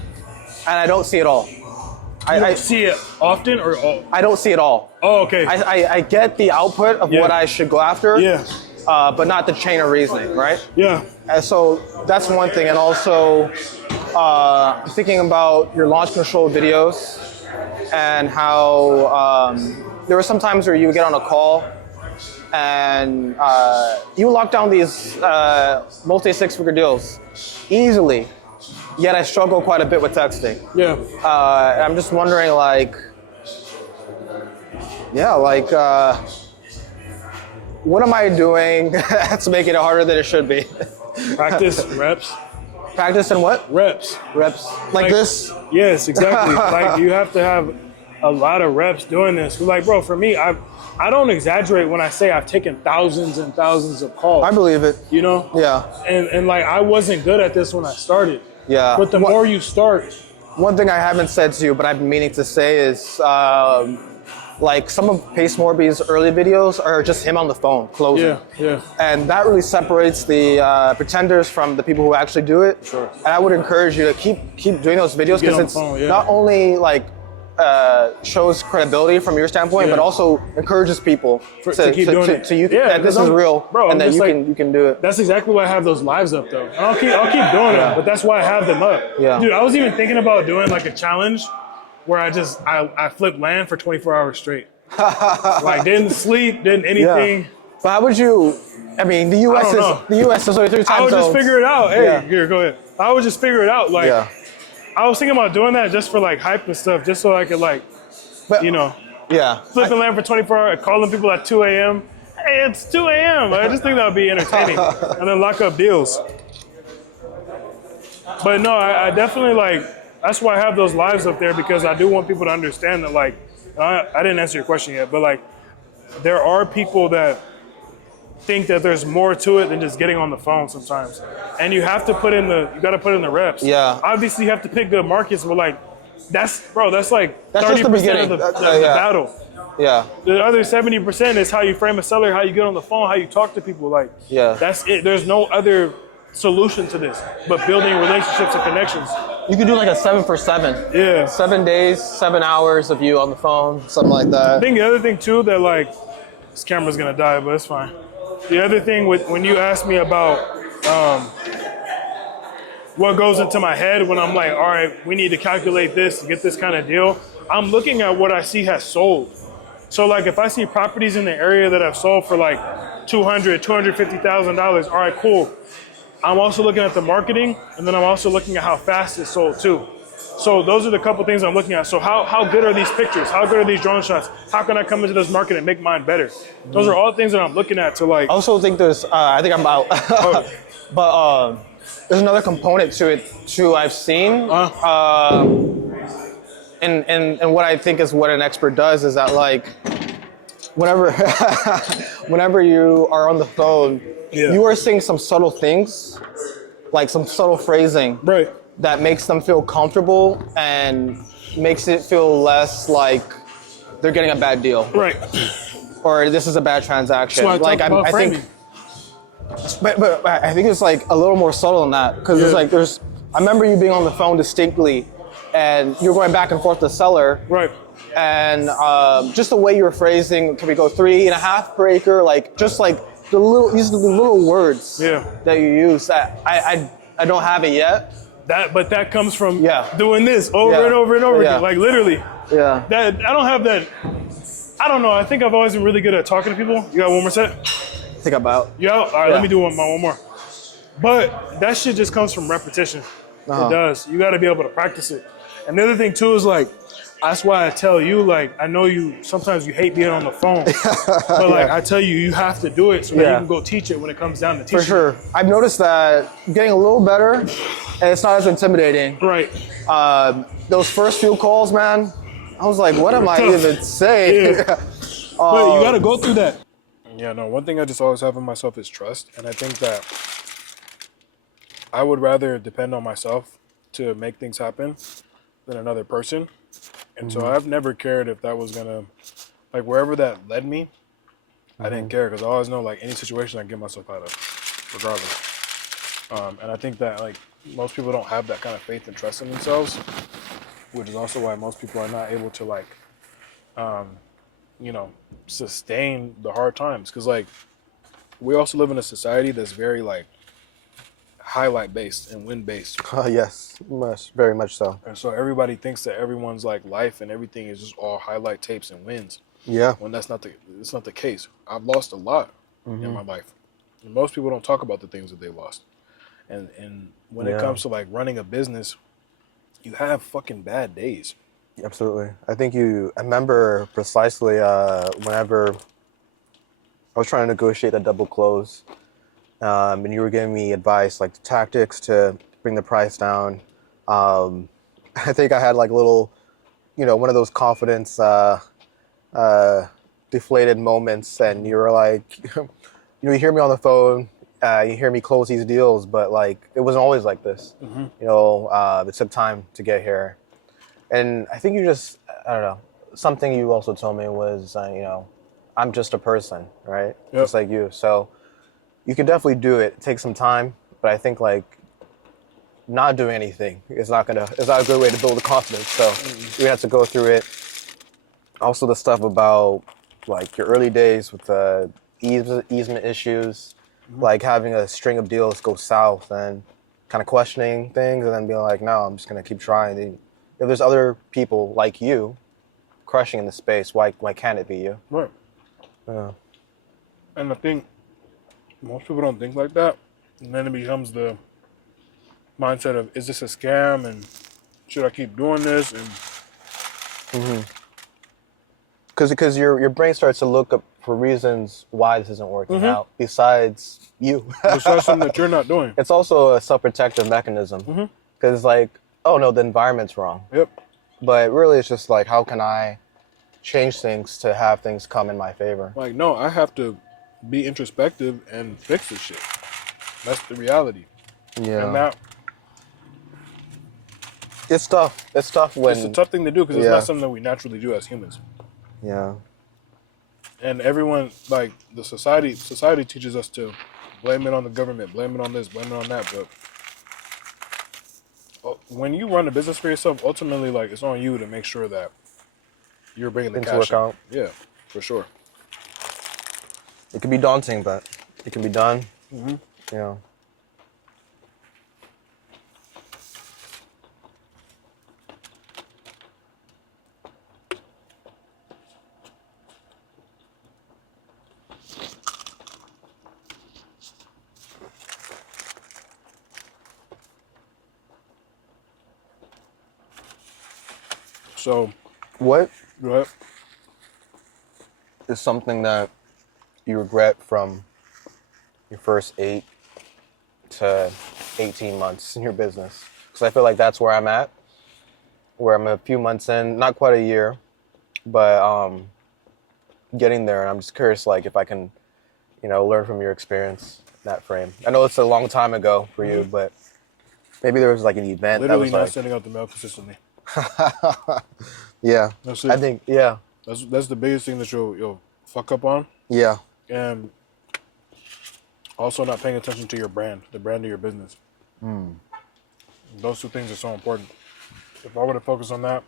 and I don't see it all. I see it often or all? I don't see it all. Oh, okay. I get the output of what I should go after, but not the chain of reasoning, right? Yeah. And so that's one thing. And also thinking about your launch control videos and how there were some times where you would get on a call and you lock down these multi-six-figure deals easily. Yet I struggle quite a bit with texting. Yeah. I'm just wondering, like, what am I doing to make it harder than it should be? Practice, reps. Practice and what? Reps. Reps. Like this? Yes, exactly. Like you have to have a lot of reps doing this. Like, bro, for me, I don't exaggerate when I say I've taken thousands and thousands of calls. I believe it. You know? Yeah. And like I wasn't good at this when I started. Yeah. But the more you start. One thing I haven't said to you, but I've been meaning to say is, like some of Pace Morby's early videos are just him on the phone closing. Yeah, yeah. And that really separates the pretenders from the people who actually do it. Sure. And I would encourage you to keep doing those videos because it's not only like shows credibility from your standpoint, but also encourages people to keep doing it. So you that this is real, bro, and that you can do it. That's exactly why I have those lives up though. And I'll keep doing it, but that's why I have them up. Yeah. Dude, I was even thinking about doing like a challenge where I flipped land for 24 hours straight. Like didn't sleep, didn't anything. Yeah. But how would you? I mean, the U.S. is only 3 times. I would just figure it out. Hey, here, go ahead. I would just figure it out. Like, I was thinking about doing that just for like hype and stuff, just so I could like, But you know, yeah, flip and land for 24 hours, calling people at 2 a.m. Hey, it's 2 a.m. I just think that would be entertaining, and then lock up deals. But no, I definitely like. That's why I have those lives up there because I do want people to understand that like. I didn't answer your question yet, but like, there are people that think that there's more to it than just getting on the phone sometimes, and you have to put in you got to put in the reps. Yeah. Obviously, you have to pick good markets, but like, that's like that's just 30% the beginning. of the Yeah, battle. yeah, The other 70% is how you frame a seller, how you get on the phone, how you talk to people. Like, yeah. that's it. There's no other solution to this but building relationships and connections. You could do like a 7 for 7. Yeah. 7 days, 7 hours of you on the phone, something like that. I think the other thing too that like this camera's gonna die, but it's fine. The other thing with when you ask me about what goes into my head when I'm like, all right, we need to calculate this to get this kind of deal, I'm looking at what I see has sold. So like if I see properties in the area that have sold for like $250,000, all right, cool. I'm also looking at the marketing, and then I'm also looking at how fast it's sold too. So those are the couple things I'm looking at. So how good are these pictures? How good are these drone shots? How can I come into this market and make mine better? Those are all things that I'm looking at to like. I also think there's, I think I'm out. But there's another component to it too I've seen. And what I think is what an expert does is that like, whenever whenever you are on the phone, you are saying some subtle things, like some subtle phrasing, Right. that makes them feel comfortable and makes it feel less like they're getting a bad deal, Right. or this is a bad transaction. That's why I talk about framing. But I think it's like a little more subtle than that because it's like I remember you being on the phone distinctly, and you're going back and forth with the seller, Right. and just the way you were phrasing, can we go 3.5 per acre? Like just like these are the little words that you use that I don't have it yet. But that comes from Yeah. doing this over and over and over again. Like literally. Yeah. That I don't have that. I don't know. I think I've always been really good at talking to people. You got one more set? Think about. You out? All right, let me do one more. But that shit just comes from repetition. It does. You got to be able to practice it. And the other thing too is like, that's why I tell you, like, I know sometimes you hate being on the phone, but like I tell you, you have to do it so that you can go teach it when it comes down to teaching. For sure. I've noticed that getting a little better, and it's not as intimidating. Right. Those first few calls, man, I was like, what am I even saying? Yeah. But you got to go through that. Yeah, no, one thing I just always have in myself is trust. And I think that I would rather depend on myself to make things happen than another person. And so I've never cared if that was going to, like wherever that led me, I didn't care because I always know like any situation I can get myself out of, regardless. And I think that like most people don't have that kind of faith and trust in themselves, which is also why most people are not able to like, sustain the hard times. Because like we also live in a society that's very like highlight based and win based. Yes, very much so. And so everybody thinks that everyone's like life and everything is just all highlight tapes and wins. Yeah. When it's not the case. I've lost a lot in my life. And most people don't talk about the things that they lost. And when it comes to like running a business, you have fucking bad days. Absolutely. I remember precisely whenever I was trying to negotiate a double close, and you were giving me advice, like tactics to bring the price down. I think I had like a little, one of those confidence deflated moments, and you were like, you hear me on the phone, you hear me close these deals, but like it wasn't always like this. It took time to get here. And I think I don't know, something you also told me was, I'm just a person, right? Yep. Just like you. So you can definitely do it. It takes some time, but I think like not doing anything is not a good way to build a confidence. So you have to go through it. Also the stuff about like your early days with the easement issues, like having a string of deals go south and kind of questioning things and then being like, no, I'm just going to keep trying. If there's other people like you crushing in the space, why can't it be you? Right. Yeah. And I think most people don't think like that. And then it becomes the mindset of, is this a scam? And should I keep doing this? And Because your brain starts to look up for reasons why this isn't working out, besides you. besides something that you're not doing. It's also a self-protective mechanism. Because it's like, oh no, the environment's wrong. Yep. But really, it's just like, how can I change things to have things come in my favor? Like, no, I have to be introspective and fix this shit. That's the reality. Yeah. And that It's tough. It's tough when... it's a tough thing to do because it's not something that we naturally do as humans. Yeah. And everyone, like, the society teaches us to blame it on the government, blame it on this, blame it on that. But when you run a business for yourself, ultimately, like, it's on you to make sure that you're bringing the Things cash work out. Yeah, for sure. It can be daunting, but it can be done. Yeah. So, What go ahead. is something that you regret from your first 8 to 18 months in your business? Because I feel like that's where I'm at, where I'm a few months in, not quite a year, but getting there. And I'm just curious, like, if I can, learn from your experience in that frame. I know it's a long time ago for you, but maybe there was like an event Literally that not was sending out the mail consistently. Yeah. That's it. I think, yeah. That's the biggest thing that you'll fuck up on. Yeah. And also not paying attention to your brand, the brand of your business. Those two things are so important. If I were to focus on that,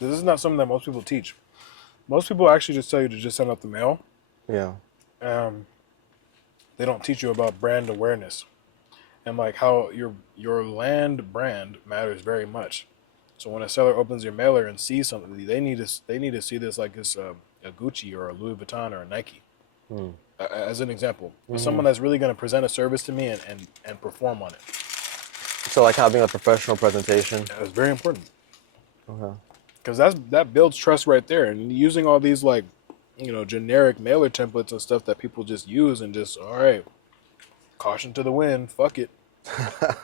this is not something that most people teach. Most people actually just tell you to just send out the mail. Yeah. They don't teach you about brand awareness and like how your land brand matters very much. So when a seller opens your mailer and sees something, they need to see this like it's a Gucci or a Louis Vuitton or a Nike, as an example. Someone that's really going to present a service to me and perform on it. So like having a professional presentation. That's very important. Okay. Because that builds trust right there. And using all these like, generic mailer templates and stuff that people just use and just, all right, caution to the wind, fuck it.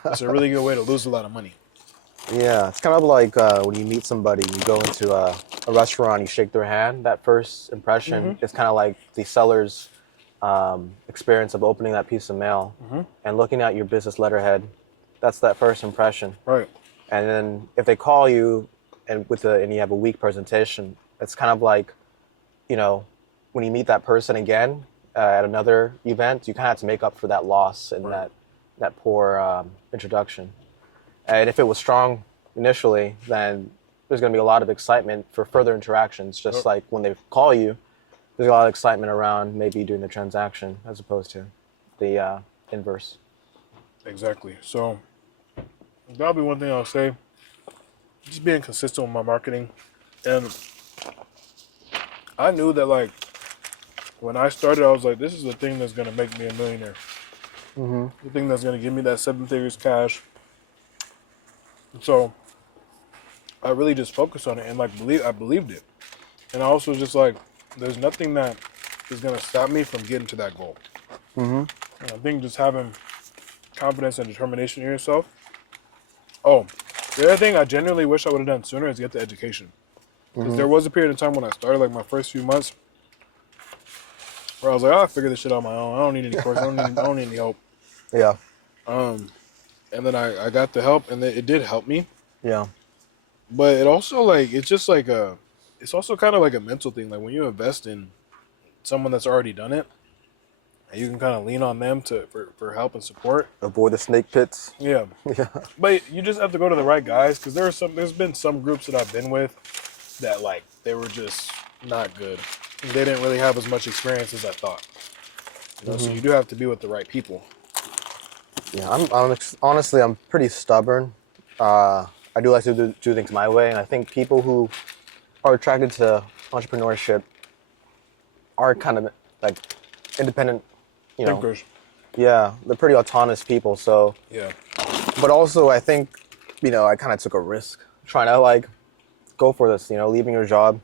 That's a really good way to lose a lot of money. Yeah, it's kind of like when you meet somebody, you go into a restaurant, you shake their hand. That first impression is kind of like the seller's experience of opening that piece of mail and looking at your business letterhead. That's that first impression. Right. And then if they call you and you have a weak presentation, it's kind of like, when you meet that person again at another event, you kind of have to make up for that loss and that poor introduction. And if it was strong initially, then there's going to be a lot of excitement for further interactions. Just like when they call you, there's a lot of excitement around maybe doing the transaction as opposed to the inverse. Exactly. So that'll be one thing I'll say. Just being consistent with my marketing. And I knew that like when I started, I was like, this is the thing that's going to make me a millionaire. The thing that's going to give me that 7 figures cash. So I really just focused on it and like I believed it. And I also just like, there's nothing that is going to stop me from getting to that goal. And I think just having confidence and determination in yourself. Oh, the other thing I genuinely wish I would have done sooner is get the education. Because there was a period of time when I started, like my first few months, where I was like, I'll figure this shit out on my own. I don't need any course. I don't need any help. Yeah. And then I got the help, and it did help me. Yeah. But it also like it's just like it's also kind of like a mental thing. Like when you invest in someone that's already done it, and you can kind of lean on them for help and support. Avoid the snake pits. Yeah. Yeah. But you just have to go to the right guys because there's been some groups that I've been with that like they were just not good. They didn't really have as much experience as I thought. So you do have to be with the right people. Yeah, honestly, I'm pretty stubborn. I do like to do things my way, and I think people who are attracted to entrepreneurship are kind of like independent, Thinkers. Yeah, they're pretty autonomous people. So, Yeah. but also I think I kind of took a risk trying to like go for this, leaving your job.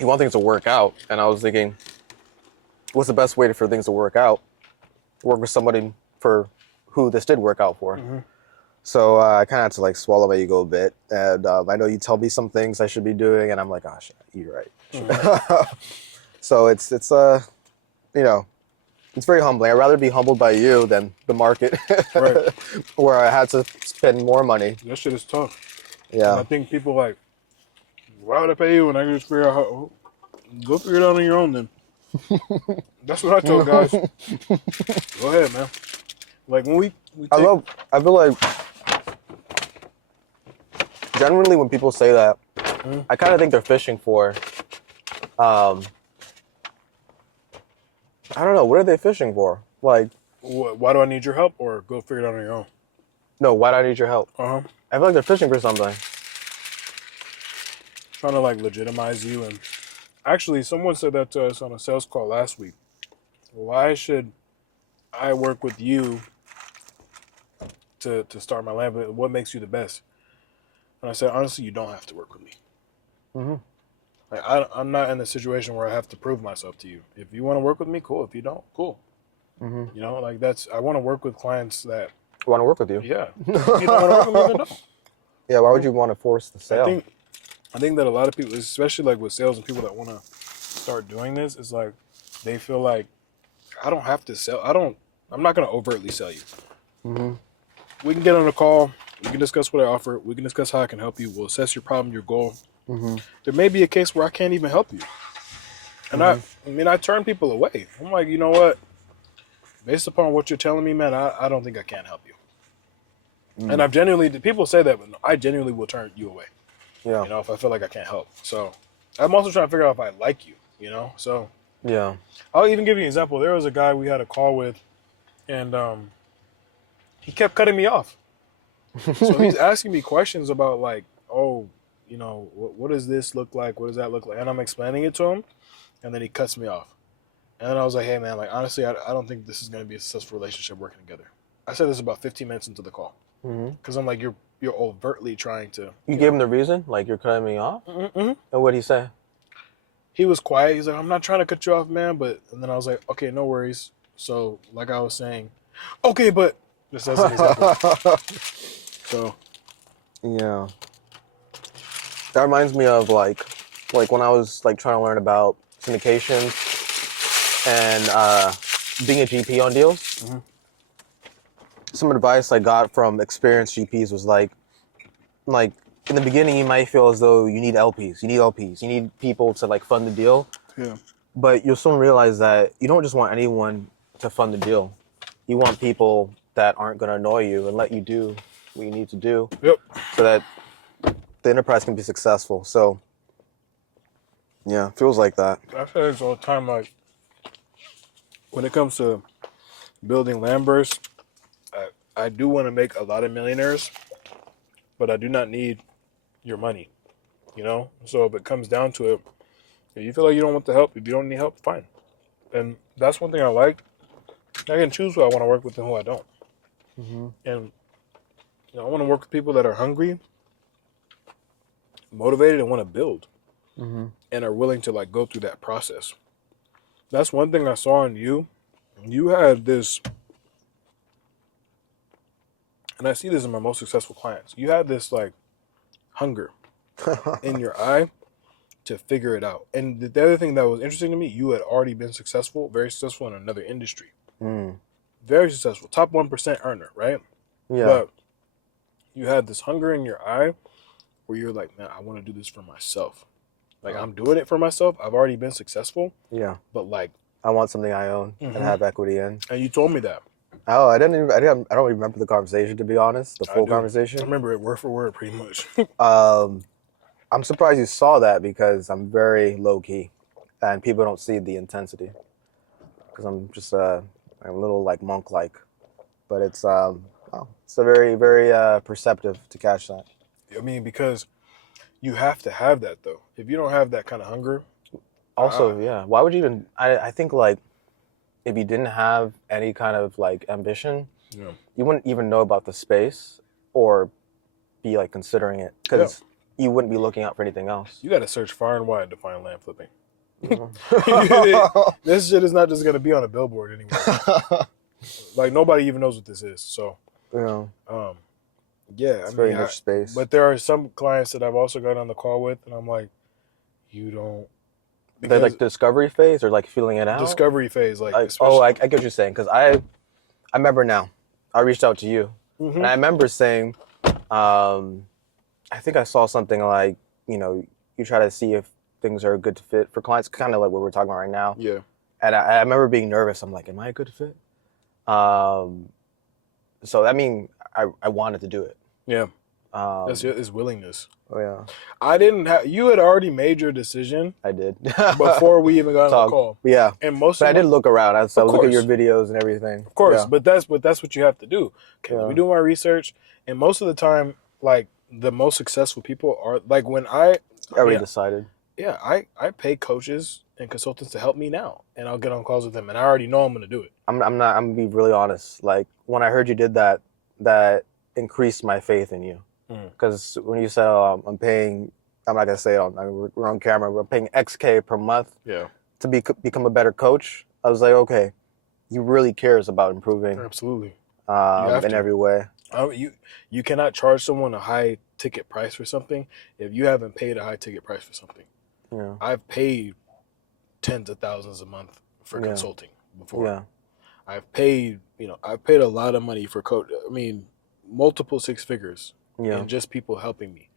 You want things to work out. And I was thinking, what's the best way for things to work out? Work with somebody for who this did work out for. Mm-hmm. So I kind of had to like swallow my ego a bit. And I know you tell me some things I should be doing, and I'm like, oh, shit, you're right. Mm-hmm. So it's it's very humbling. I'd rather be humbled by you than the market, Right. where I had to spend more money. That shit is tough. And I Yeah. think people like, why would I pay you when I can just figure out how? Go figure it out on your own then. That's what I tell guys. Go ahead, man. Like when we take. I feel like generally when people say that, I kind of think they're fishing for, I don't know, what are they fishing for? Like, Why do I need your help, or go figure it out on your own? no, why do I need your help? Uh huh. I feel like they're fishing for something. Trying to like legitimize you. And actually, someone said that to us on a sales call last week. Why should I work with you to start my land? But what makes you the best? And I said, honestly, you don't have to work with me. Mm-hmm. Like I'm not in a situation where I have to prove myself to you. If you want to work with me, cool. If you don't, cool. Mm-hmm. Like I want to work with clients that. I want to work with you. Yeah. If you don't want to work with me, then don't. Yeah, why would you want to force the sale? I think that a lot of people, especially like with sales and people that want to start doing this, is like they feel like I don't have to sell. I'm not going to overtly sell you. Mm-hmm. We can get on a call. We can discuss what I offer. We can discuss how I can help you. We'll assess your problem, your goal. Mm-hmm. There may be a case where I can't even help you. And I turn people away. I'm like, you know what? Based upon what you're telling me, man, I don't think I can help you. And I've genuinely, people say that, but I genuinely will turn you away. Yeah. If I feel like I can't help. So I'm also trying to figure out if I like you, So Yeah. I'll even give you an example. There was a guy we had a call with, and he kept cutting me off. So he's asking me questions about like, oh, what does this look like? What does that look like? And I'm explaining it to him, and then he cuts me off. And then I was like, hey, man, like, honestly, I don't think this is going to be a successful relationship working together. I said this about 15 minutes into the call. Because I'm like, you're overtly trying to. You gave him the reason? Like, you're cutting me off? Mm-hmm. And what'd he say? He was quiet. He's like, I'm not trying to cut you off, man. And then I was like, okay, no worries. So, like I was saying, okay, but just as an example. So. Yeah. That reminds me of like when I was like trying to learn about syndication and being a GP on deals. Mm-hmm. Some advice I got from experienced GPs was like in the beginning you might feel as though you need LPs, you need people to like fund the deal. Yeah. But you'll soon realize that you don't just want anyone to fund the deal. You want people that aren't going to annoy you and let you do what you need to do. Yep. So that the enterprise can be successful. So yeah, it feels like that. I say this all the time, like when it comes to building land bursts, I do want to make a lot of millionaires, but I do not need your money, So if it comes down to it, if you feel like you don't want the help, if you don't need help, fine. And that's one thing I like. I can choose who I want to work with and who I don't. Mm-hmm. And I want to work with people that are hungry, motivated, and want to build, and are willing to like go through that process. That's one thing I saw in you. You had this. And I see this in my most successful clients. You had this like hunger in your eye to figure it out. And the other thing that was interesting to me, you had already been successful, very successful in another industry. Very successful, top 1% earner, right? Yeah. But you had this hunger in your eye where you're like, man, I want to do this for myself. Like I'm doing it for myself. I've already been successful. Yeah. But like I want something I own and have equity in. And you told me that. Oh, I don't remember the conversation, to be honest, the full conversation. I remember it word for word, pretty much. I'm surprised you saw that because I'm very low key, and people don't see the intensity. Because I'm just I'm a little like monk like, but it's a very very perceptive to catch that. I mean, because you have to have that though. If you don't have that kind of hunger. Also, yeah. Why would you even? I think like. If you didn't have any kind of like ambition, you wouldn't even know about the space or be like considering it Yeah. because you wouldn't be looking out for anything else. You got to search far and wide to find land flipping. Mhm. This shit is not just going to be on a billboard anymore. Like, nobody even knows what this is. So, Yeah, yeah, it's very niche space. but there are some clients that I've also got on the call with, and I'm like, you don't. They're Because like discovery phase or like feeling it out. discovery phase, like Oh, especially. I get what you're saying because I remember now. I reached out to you, Mhm. and I remember saying, I think I saw something like, you try to see if things are a good fit for clients, kind of like what we're talking about right now. Yeah. And I remember being nervous. I'm like, am I a good fit? So I mean, I wanted to do it. Yeah. Um, That's his willingness. oh yeah, I didn't have. You had already made your decision I did. before we even got on the call. Yeah, And most but of I did look around. I look at course. your videos and everything. Of course, Yeah. but that's what you have to do. Okay, let Yeah. me do my research. And most of the time, like the most successful people are like when I Already decided. Yeah, I pay coaches and consultants to help me now, and I'll get on calls with them, and I already know I'm going to do it. I'm gonna be really honest. Like when I heard you did that, that increased my faith in you. Because when you said I'm paying, I'm not gonna say it we're on camera. We're paying XK per month. Yeah. To become a better coach. I was like, okay, he really cares about improving. Absolutely. In every way. You cannot charge someone a high ticket price for something if you haven't paid a high ticket price for something. Yeah. I've paid tens of thousands a month for consulting before. Yeah. I've paid a lot of money for coach. I mean, multiple six figures and just people helping me.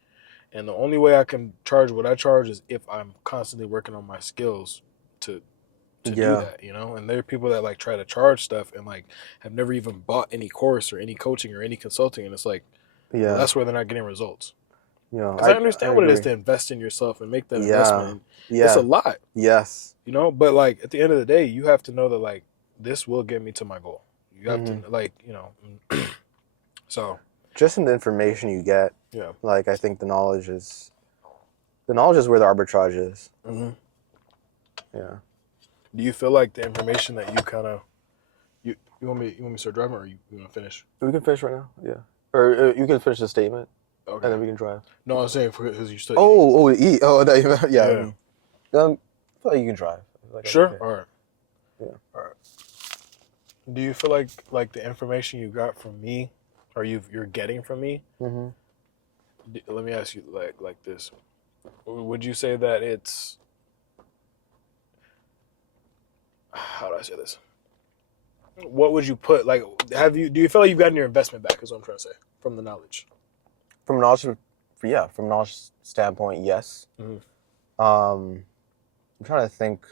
And the only way I can charge what I charge is if I'm constantly working on my skills to do that, And there are people that like try to charge stuff and like have never even bought any course or any coaching or any consulting, and it's like, well, that's where they're not getting results. Yeah, because I understand what it is to invest in yourself and make that investment. It's a lot. Yes. But like at the end of the day, you have to know that like this will get me to my goal. You have to like so. Just in the information you get, like I think the knowledge is where the arbitrage is. Mm-hmm. Yeah. Do you feel like the information that you kind of you want me to start driving, or you want to finish? We can finish right now. Yeah. Or you can finish the statement, okay, and then we can drive. No, I'm saying because you still. Eat. Oh, yeah. I thought you can drive. Like, sure. Okay. All right. Yeah. All right. Do you feel like the information you got from me, or you're getting from me? Mm-hmm. Let me ask you like this: would you say that it's how do I say this? What would you put like? Do you feel like you've gotten your investment back? Is what I'm trying to say from the knowledge. From knowledge standpoint, yes. Mm-hmm. I'm trying to think.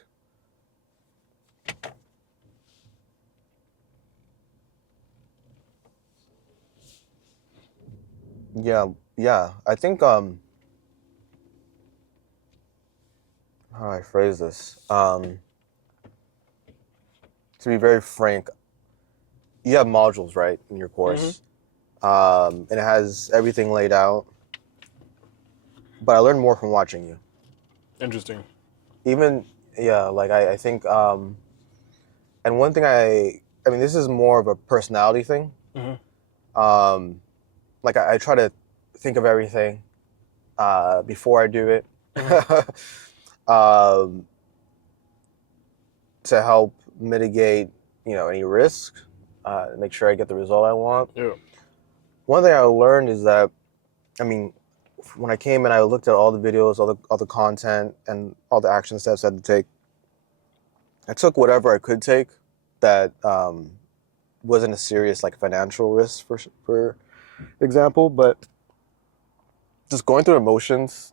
Yeah. I think how do I phrase this? To be very frank, you have modules, right, in your course. And it has everything laid out. But I learned more from watching you. Interesting. Even like I think and one thing I mean this is more of a personality thing. Like I try to think of everything before I do it. To help mitigate, any risk, make sure I get the result I want. Yeah. One thing I learned is that, I mean, when I came in, I looked at all the videos, all the content, and all the action steps I had to take. I took whatever I could take that wasn't a serious like financial risk, for example, but just going through emotions,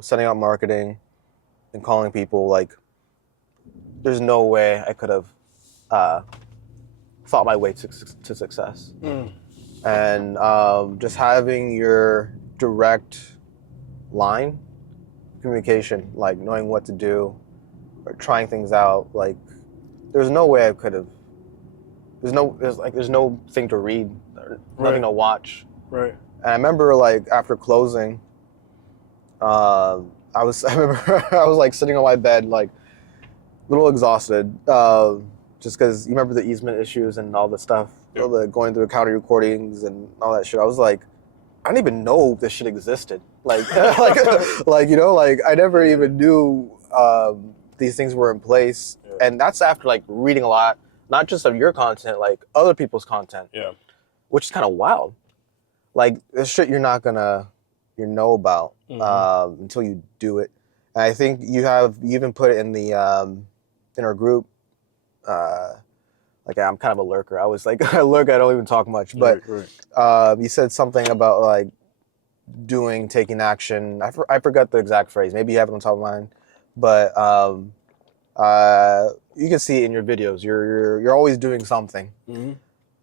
setting up marketing and calling people, like there's no way I could have thought my way to success. And just having your direct line communication, like knowing what to do or trying things out, like there's no way I could have. There's no thing to read, or nothing to watch. Right. And I remember like after closing, I remember I was like sitting on my bed like a little exhausted, just because you remember the easement issues and all the stuff, going through the county recordings and all that shit. I was like, I didn't even know this shit existed. Like, like you know, like I never even knew these things were in place. Yeah. And that's after like reading a lot, not just of your content, like other people's content. Yeah. Which is kind of wild. Like this shit you're not gonna know about until you do it. And I think you even put it in the in our group. Like I'm kind of a lurker. I was like I lurk. I don't even talk much. But Right. you said something about like taking action. I forgot the exact phrase. Maybe you have it on top of mind. But you can see it in your videos. You're always doing something,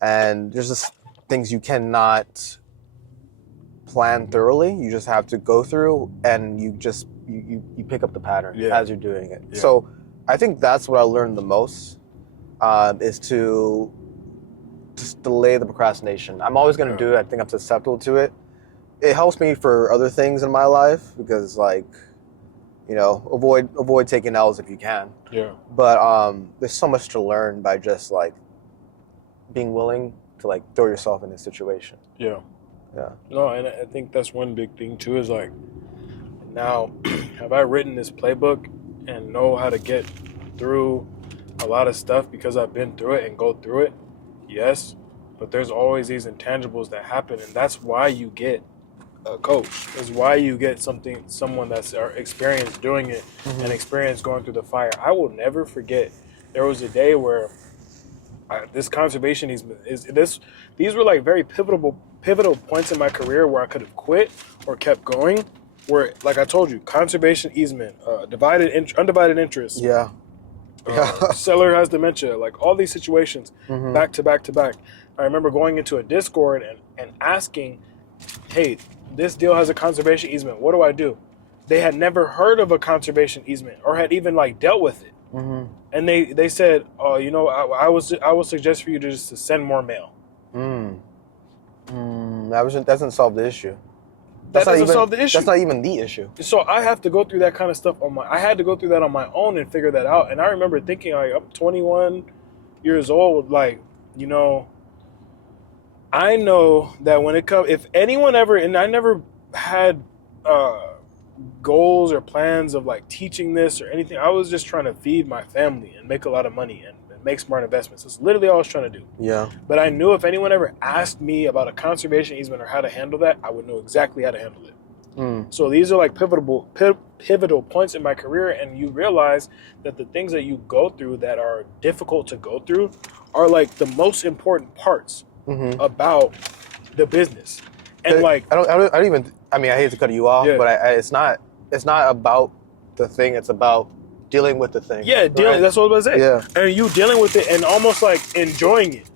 and there's just things you cannot plan thoroughly. You just have to go through, and you pick up the pattern as you're doing it. Yeah. So I think that's what I learned the most is to just delay the procrastination. I'm always going to do it. I think I'm susceptible to it. It helps me for other things in my life because, like, you know, avoid taking L's if you can. Yeah. But there's so much to learn by just like being willing to like throw yourself in a situation. Yeah. Yeah. No, and I think that's one big thing too is like, now, have I written this playbook and know how to get through a lot of stuff because I've been through it and go through it? Yes, but there's always these intangibles that happen, and that's why you get a coach. Is why you get someone that's experienced doing it and experienced going through the fire. I will never forget. There was a day where this conservation these were like very pivotal points in my career where I could have quit or kept going. Where, like I told you, conservation easement, undivided interest. Yeah. Seller has dementia, like all these situations, back to back to back. I remember going into a Discord and asking, hey, this deal has a conservation easement. What do I do? They had never heard of a conservation easement or had even like dealt with it. And they said, oh, you know, I would suggest for you to just send more mail. That doesn't solve the issue. That doesn't solve the issue. That's not even the issue. So I have to go through that kind of stuff I had to go through that on my own and figure that out. And I remember thinking, like, I'm 21 years old, like, you know, I know that when it comes, if anyone ever, and I never had goals or plans of like teaching this or anything. I was just trying to feed my family and make a lot of money and make smart investments. That's literally all I was trying to do. Yeah. But I knew if anyone ever asked me about a conservation easement or how to handle that, I would know exactly how to handle it. So these are like pivotal points in my career, and you realize that the things that you go through that are difficult to go through are like the most important parts about the business. And like I don't even. I mean, I hate to cut you off, but it's not about the thing. It's about dealing with the thing. Yeah, dealing. Right? That's what I was about to say. Yeah. And you dealing with it and almost like enjoying it.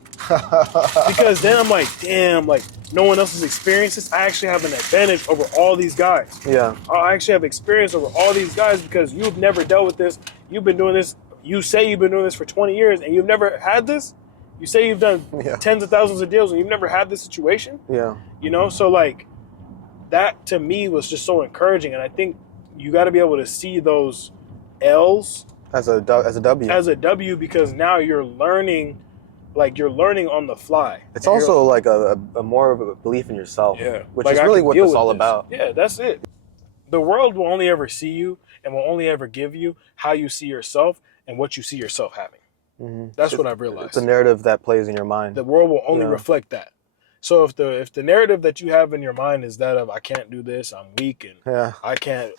Because then I'm like, damn, like no one else has experienced this. I actually have an advantage over all these guys. Yeah. I actually have experience over all these guys because you've never dealt with this. You've been doing this. You say you've been doing this for 20 years and you've never had this. You say you've done tens of thousands of deals and you've never had this situation. Yeah. You know, so like that to me was just so encouraging. And I think you got to be able to see those L's as a W. As a W, because now you're learning, like you're learning on the fly. It's also like a more of a belief in yourself. Yeah. Which is really what this is all about. Yeah, that's it. The world will only ever see you and will only ever give you how you see yourself and what you see yourself having. That's what I've realized. It's a narrative that plays in your mind. The world will only reflect that. So if the narrative that you have in your mind is that of I can't do this, I'm weak, and I can't,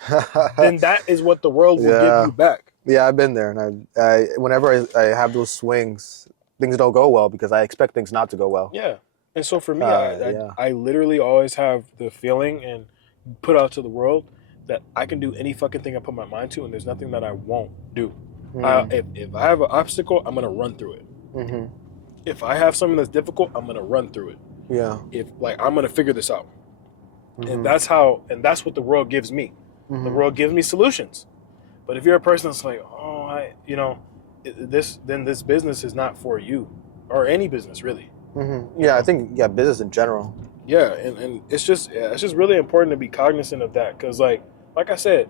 then that is what the world will give you back. Yeah, I've been there, and I whenever I have those swings, things don't go well because I expect things not to go well. Yeah, and so for me, I literally always have the feeling and put out to the world that I can do any fucking thing I put my mind to, and there's nothing that I won't do. If I have an obstacle, I'm gonna run through it. If I have something that's difficult, I'm gonna run through it. Yeah. If like I'm gonna figure this out, and that's what the world gives me. The world gives me solutions. But if you're a person that's like, this business is not for you, or any business really. Yeah, I think business in general. Yeah, and it's just really important to be cognizant of that because like I said,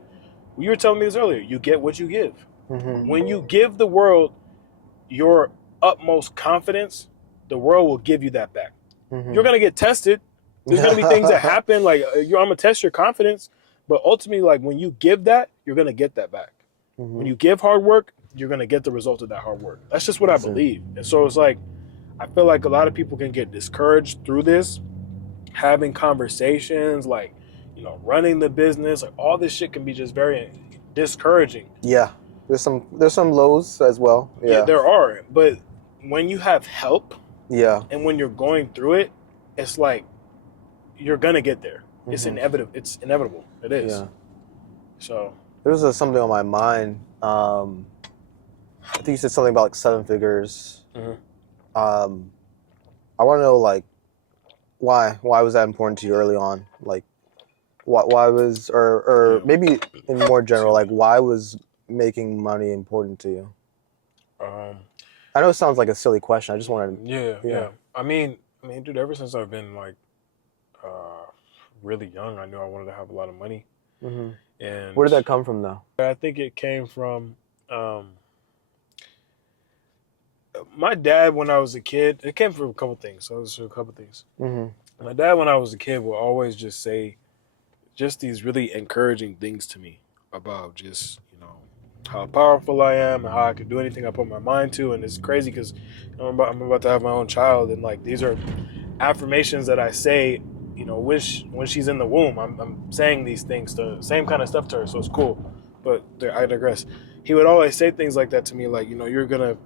you were telling me this earlier. You get what you give. When you give the world your utmost confidence, the world will give you that back. You're gonna get tested. There's gonna be things that happen. Like I'm gonna test your confidence, but ultimately, like when you give that, you're gonna get that back. When you give hard work, you're gonna get the result of that hard work. That's just what I believe. And so it's like I feel like a lot of people can get discouraged through this, having conversations, like running the business, like all this shit can be just very discouraging. Yeah, there's some lows as well. Yeah, there are, but when you have help, yeah, and when you're going through it, it's like you're gonna get there. It's inevitable. It's inevitable. It is. Yeah. So there's something on my mind. I think you said something about like 7 figures. I want to know like why was that important to you early on? Like why was or maybe in more general, like why was making money important to you? I know it sounds like a silly question. I just wanted to... Yeah. I mean, dude, ever since I've been like really young, I knew I wanted to have a lot of money. And where did that come from, though? I think it came from my dad when I was a kid. It came from a couple things. So there's a couple things. My dad, when I was a kid, would always just say just these really encouraging things to me about just how powerful I am and how I can do anything I put my mind to. And it's crazy because I'm about to have my own child, and like these are affirmations that I say, when she's in the womb. I'm saying these things, the same kind of stuff to her, so it's cool. But I digress. He would always say things like that to me, like you're gonna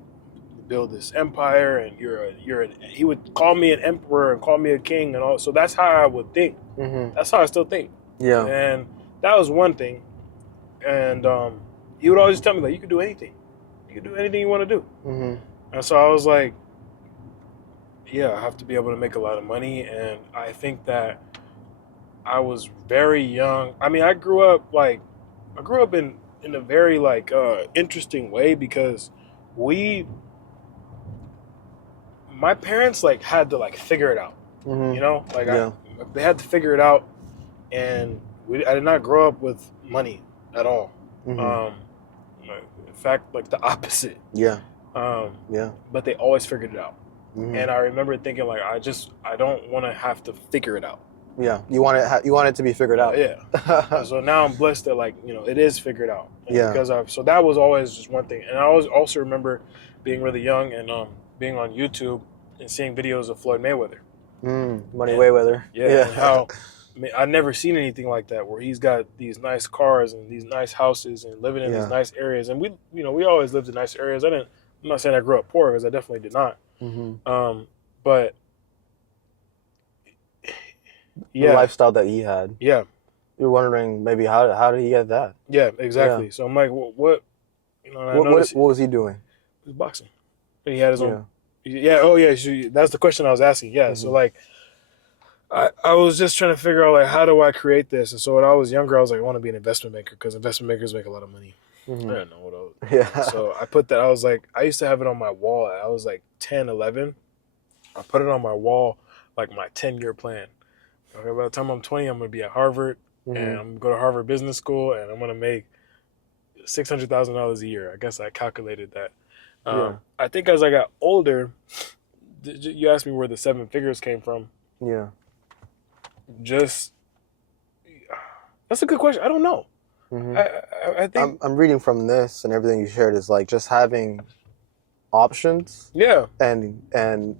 build this empire, and he would call me an emperor and call me a king and all. So that's how I would think. That's how I still think. Yeah. And that was one thing. And he would always tell me, like, you can do anything. You can do anything you want to do. And so I was like, yeah, I have to be able to make a lot of money. And I think that I was very young. I mean, I grew up in a very like interesting way, because my parents like had to like figure it out. They had to figure it out, and I did not grow up with money at all. In fact, like the opposite. But they always figured it out. And I remember thinking, like, I don't want to have to figure it out. Yeah, you want it to be figured out. Yeah. So now I'm blessed that it is figured out. And so that was always just one thing. And I also remember being really young and being on YouTube and seeing videos of Floyd Mayweather. Mayweather. Yeah. And how I've never seen anything like that, where he's got these nice cars and these nice houses and living in these nice areas. And we always lived in nice areas. I'm not saying I grew up poor, because I definitely did not. But the lifestyle that he had. Yeah. You're wondering maybe how did he get that? Yeah, exactly. Yeah. So I'm like, what? What was he doing? He was boxing. He had his own. Yeah. Oh yeah. That's the question I was asking. Yeah. So like, I was just trying to figure out like, how do I create this? And so when I was younger, I was like, I want to be an investment banker, because investment bankers make a lot of money. I didn't know what I was. Yeah. So I put that. I was like, I used to have it on my wall. I was like 10, 11. I put it on my wall, like my 10-year plan. Okay, by the time I'm 20, I'm going to be at Harvard, and I'm going to go to Harvard Business School, and I'm going to make $600,000 a year. I guess I calculated that. I think as I got older, you asked me where the 7 figures came from. Yeah. That's a good question. I don't know. I think I'm reading from this, and everything you shared is like just having options. Yeah. And an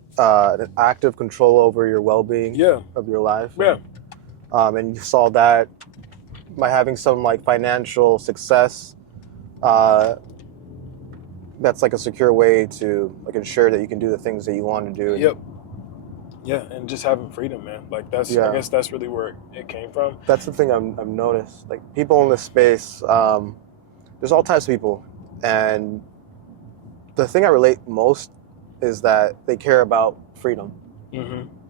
active control over your well-being. Yeah. Of your life. Yeah. And you saw that by having some like financial success. That's like a secure way to like ensure that you can do the things that you want to do. Yep. Yeah, and just having freedom, man. Like I guess that's really where it came from. That's the thing I've noticed. Like people in this space, there's all types of people, and the thing I relate most is that they care about freedom.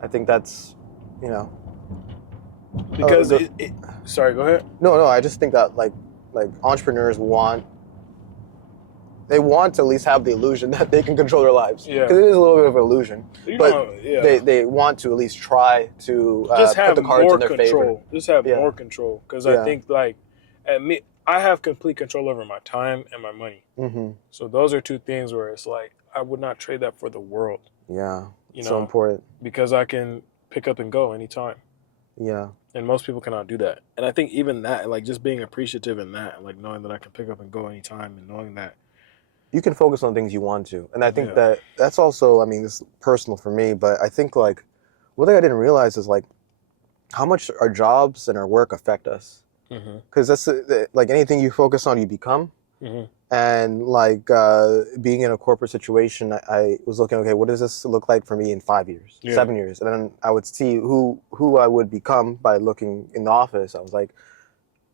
I think that's, because sorry, go ahead. No, I just think that like entrepreneurs want to at least have the illusion that they can control their lives. Yeah. Because it is a little bit of an illusion. They want to at least try to just have put the cards more in their control. favor. Just have more control. Because I think like I have complete control over my time and my money. So those are two things where it's like I would not trade that for the world. Yeah. So important. Because I can pick up and go anytime. Yeah. And most people cannot do that. And I think even that, like just being appreciative in that, like knowing that I can pick up and go anytime, and knowing that, You can focus on things you want to. And I think yeah, that that's also, I mean, this is personal for me, but I think like one thing I didn't realize is like how much our jobs and our work affect us. hmm Because that's like anything you focus on, you become. hmm And like being in a corporate situation, I was looking, okay, what does this look like for me in 5 years, yeah, 7 years? And then I would see who I would become by looking in the office. I was like,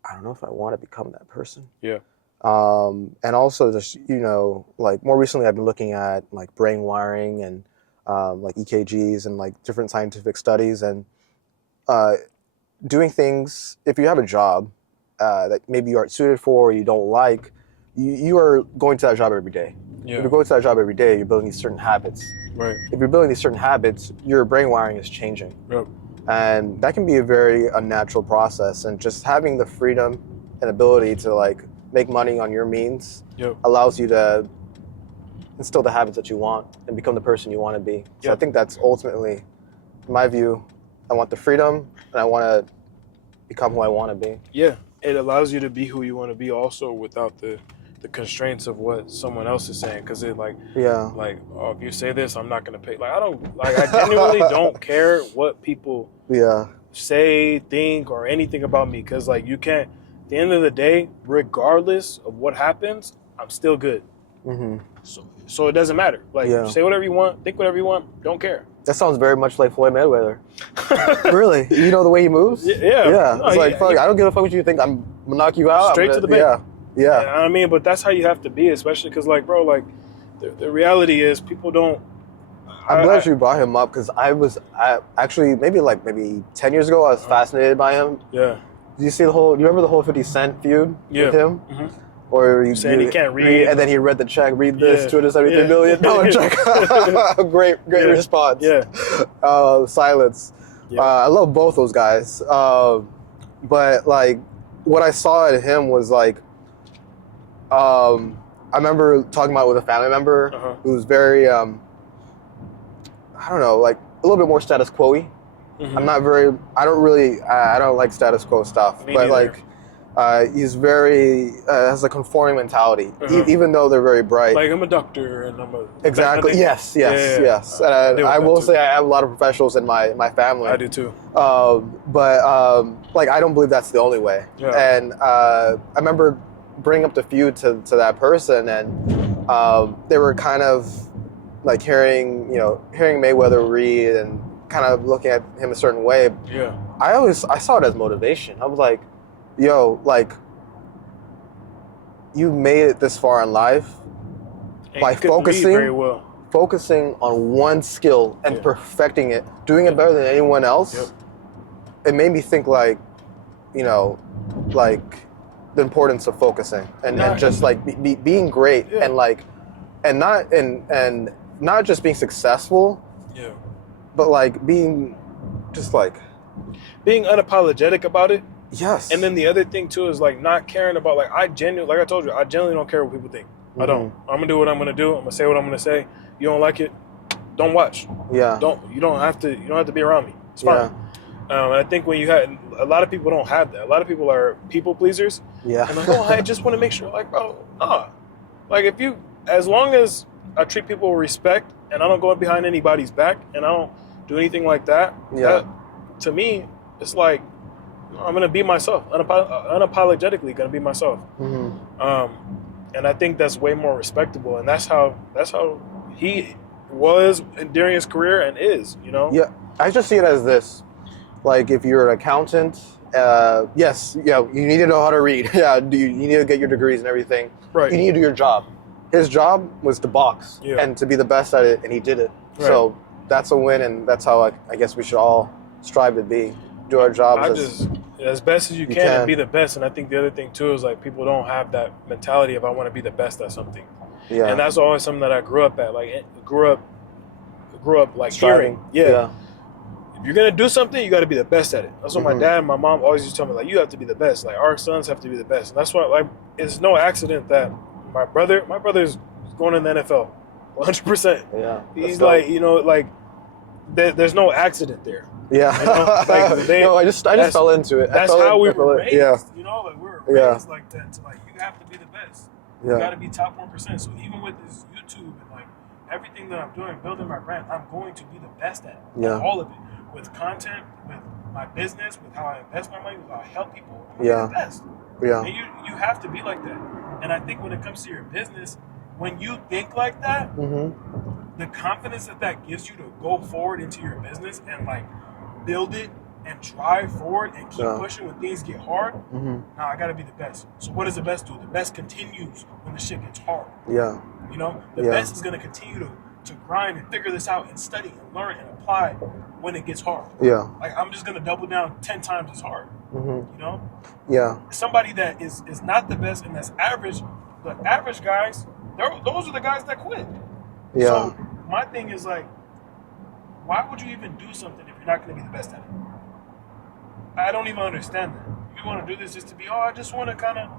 I don't know if I want to become that person. yeah, And also just, like more recently I've been looking at like brain wiring and like EKGs and like different scientific studies and uh, doing things. If you have a job that maybe you aren't suited for or you don't like, you are going to that job every day. If yeah, you're going to that job every day, you're building these certain habits. right, If you're building these certain habits, your brain wiring is changing. yep, And that can be a very unnatural process. And just having the freedom and ability to like make money on your means yep, allows you to instill the habits that you want and become the person you want to be. So I yep, think that's ultimately, in my view, I want the freedom and I want to become who I want to be. yeah. It allows you to be who you want to be, also without the constraints of what someone else is saying. Because it Yeah. like, oh, if you say this, I'm not gonna pay. Like, I don't like. I genuinely don't care what people Yeah. say, think, or anything about me. Because like, you can't. At the end of the day, regardless of what happens, I'm still good. Hmm. So it doesn't matter. Like, Yeah. say whatever you want, think whatever you want, don't care. That sounds very much like Floyd Mayweather. Really? You know the way he moves? Yeah. Yeah. No, It's like, fuck, I don't give a fuck what you think. I'm gonna knock you out. Straight to the bank. Yeah. Yeah. Yeah, I mean, but that's how you have to be, especially because, like, bro, like, the reality is people don't. I'm glad you brought him up because I actually maybe 10 years ago I was fascinated by him. Yeah. Do you remember the whole 50 Cent feud with him? Mm-hmm. Or you Saying he can't read. and then he read the check, read this, $273 million check. Great response. Yeah. Silence. Yeah. I love both those guys. But like what I saw in him was like, I remember talking about it with a family member who was very, I don't know, like a little bit more status quo-y. Mm-hmm. I don't like status quo stuff, Me but neither. like, he's very has a conforming mentality, even though they're very bright. Like, I'm a doctor and I'm a Exactly. Yes. Yeah. And I will say I have a lot of professionals in my family. I do too. But like I don't believe that's the only way. Yeah. And I remember bringing up the feud to that person, and they were kind of like hearing Mayweather read and kind of looking at him a certain way. Yeah. I saw it as motivation. I was like, yo, like, you made it this far in life And by you could lead very well. focusing on one skill and perfecting it, doing it better than anyone else. Yep. It made me think like, like the importance of focusing and just like being great and like, and not just being successful, but like being just like being unapologetic about it. Yes. And then the other thing too is like not caring about, like, like I told you, I genuinely don't care what people think. Mm-hmm. I don't. I'm gonna do what I'm gonna do. I'm gonna say what I'm gonna say. You don't like it, don't watch. Yeah. You don't have to be around me. It's fine. And I think when you have a lot of people don't have that. A lot of people are people pleasers. Yeah. And like, oh, I just want to make sure, like, bro, nah. Like, as long as I treat people with respect and I don't go behind anybody's back and I don't do anything like that, that to me, it's like, I'm gonna be myself, unapologetically gonna be myself. Mm-hmm. And I think that's way more respectable, and that's how he was during his career and is. Yeah, I just see it as this: like if you're an accountant, yes, you need to know how to read. Yeah, you need to get your degrees and everything. Right. You need to do your job. His job was to box and to be the best at it, and he did it. Right. So that's a win, and that's how I guess we should all strive to be. Do our jobs as best as you can and be the best. And I think the other thing too is like people don't have that mentality of I want to be the best at something. Yeah. And that's always something that I grew up at. Like grew up like striving. Hearing. Yeah. If you're gonna do something, you got to be the best at it. That's what my dad and my mom always used to tell me. Like, you have to be the best. Like, our sons have to be the best. And that's why, like, it's no accident that my brother's going in the NFL, 100%. Yeah. He's like, like, there's no accident there. Yeah. You know, like No, I just fell into it. That's how we were raised. Yeah. You know, like we were Yeah. raised like that. To like, you have to be the best. You Yeah. got to be top 1%. So even with this YouTube and like everything that I'm doing, building my brand, I'm going to be the best at it. Yeah. At all of it. With content, with my business, with how I invest my money, with how I help people. I'm Yeah. the best. Yeah. And you have to be like that. And I think when it comes to your business, when you think like that, the confidence that gives you to go forward into your business and like build it and drive forward and keep pushing when things get hard. Now I gotta be the best. So what does the best do? The best continues when the shit gets hard. Yeah. You know, the best is gonna continue to grind and figure this out and study and learn and apply when it gets hard. Yeah. Like I'm just gonna double down 10 times as hard. You know? Yeah. Somebody that is not the best and that's average, the average guys, those are the guys that quit. Yeah. So my thing is like, why would you even do something if you're not going to be the best at it? I don't even understand that. You want to do this just to be, I just want to kind of,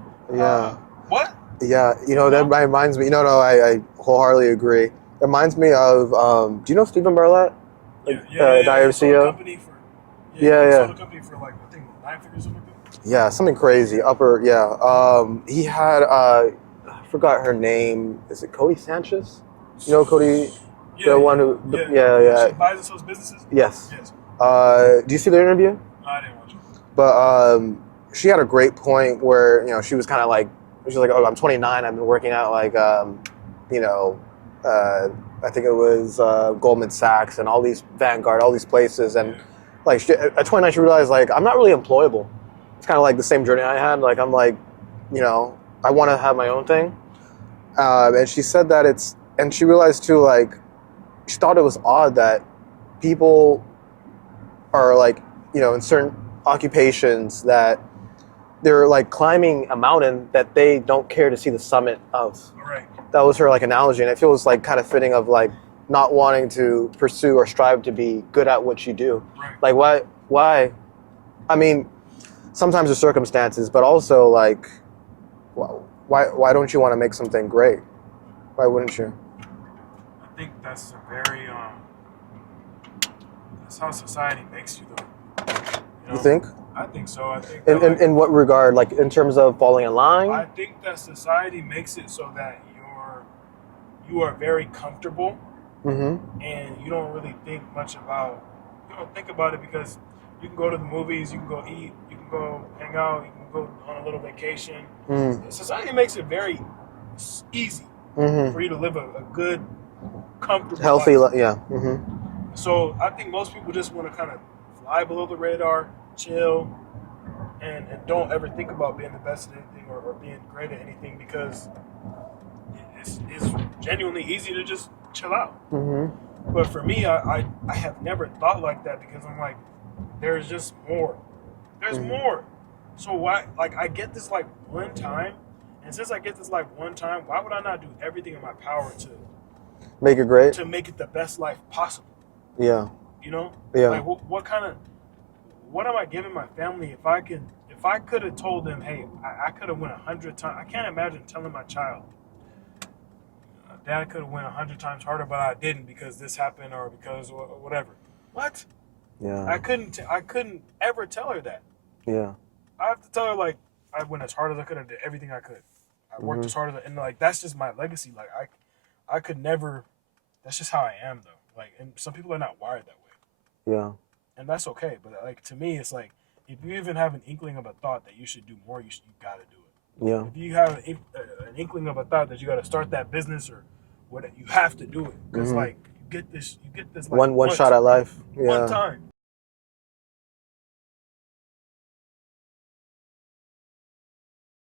what? Yeah, that reminds me, no, I wholeheartedly agree. It reminds me of, do you know Stephen Bartlett? Yeah. Sold a company for, sold a company for like, I think 9 figures or something like that. Yeah, something crazy. He had, I forgot her name. Is it Cody Sanchez? You know Cody? Yeah, the one who, She buys and sells businesses? Yes. Do you see the interview? No, I didn't watch it. But she had a great point where, she was kind of like, oh, I'm 29. I've been working out like, I think it was Goldman Sachs and all these Vanguard, all these places. And like at 29, she realized like, I'm not really employable. It's kind of like the same journey I had. Like, I'm like, I want to have my own thing. And she said that and she realized too, like, she thought it was odd that people are like, in certain occupations that they're like climbing a mountain that they don't care to see the summit of. Right. That was her like analogy, and it feels like kind of fitting of like not wanting to pursue or strive to be good at what you do. Right. Like why? I mean, sometimes the circumstances, but also like, why don't you want to make something great? Why wouldn't you? I think that's a very that's how society makes you though. You think? I think so. I think in what regard? Like in terms of falling in line? I think that society makes it so that you are very comfortable, and you don't really think much about. You don't think about it because you can go to the movies, you can go eat, you can go hang out, you can go on a little vacation. Society makes it very easy for you to live a good, comfortable, healthy life. Yeah. So I think most people just want to kind of fly below the radar, chill, and don't ever think about being the best at anything or being great at anything because it's genuinely easy to just chill out. But for me, I have never thought like that because I'm like, there's just more. There's more. So why, like, I get this like one time, and since I get this like one time, why would I not do everything in my power to make it great? To make it the best life possible. Yeah. Yeah. Like what am I giving my family if I could have told them, hey, I could have went 100 times. I can't imagine telling my child, Dad could have went 100 times harder, but I didn't because this happened or because whatever. What? Yeah. I couldn't ever tell her that. Yeah. I have to tell her like I went as hard as I could. I did everything I could. I worked as hard as and like that's just my legacy. Like I could never. That's just how I am though. Like, and some people are not wired that way. Yeah. And that's okay. But like to me, it's like if you even have an inkling of a thought that you should do more, you gotta do it. Yeah. If you have an inkling of a thought that you gotta start that business or what, you have to do it because like you get this like one shot at life. Yeah. One time.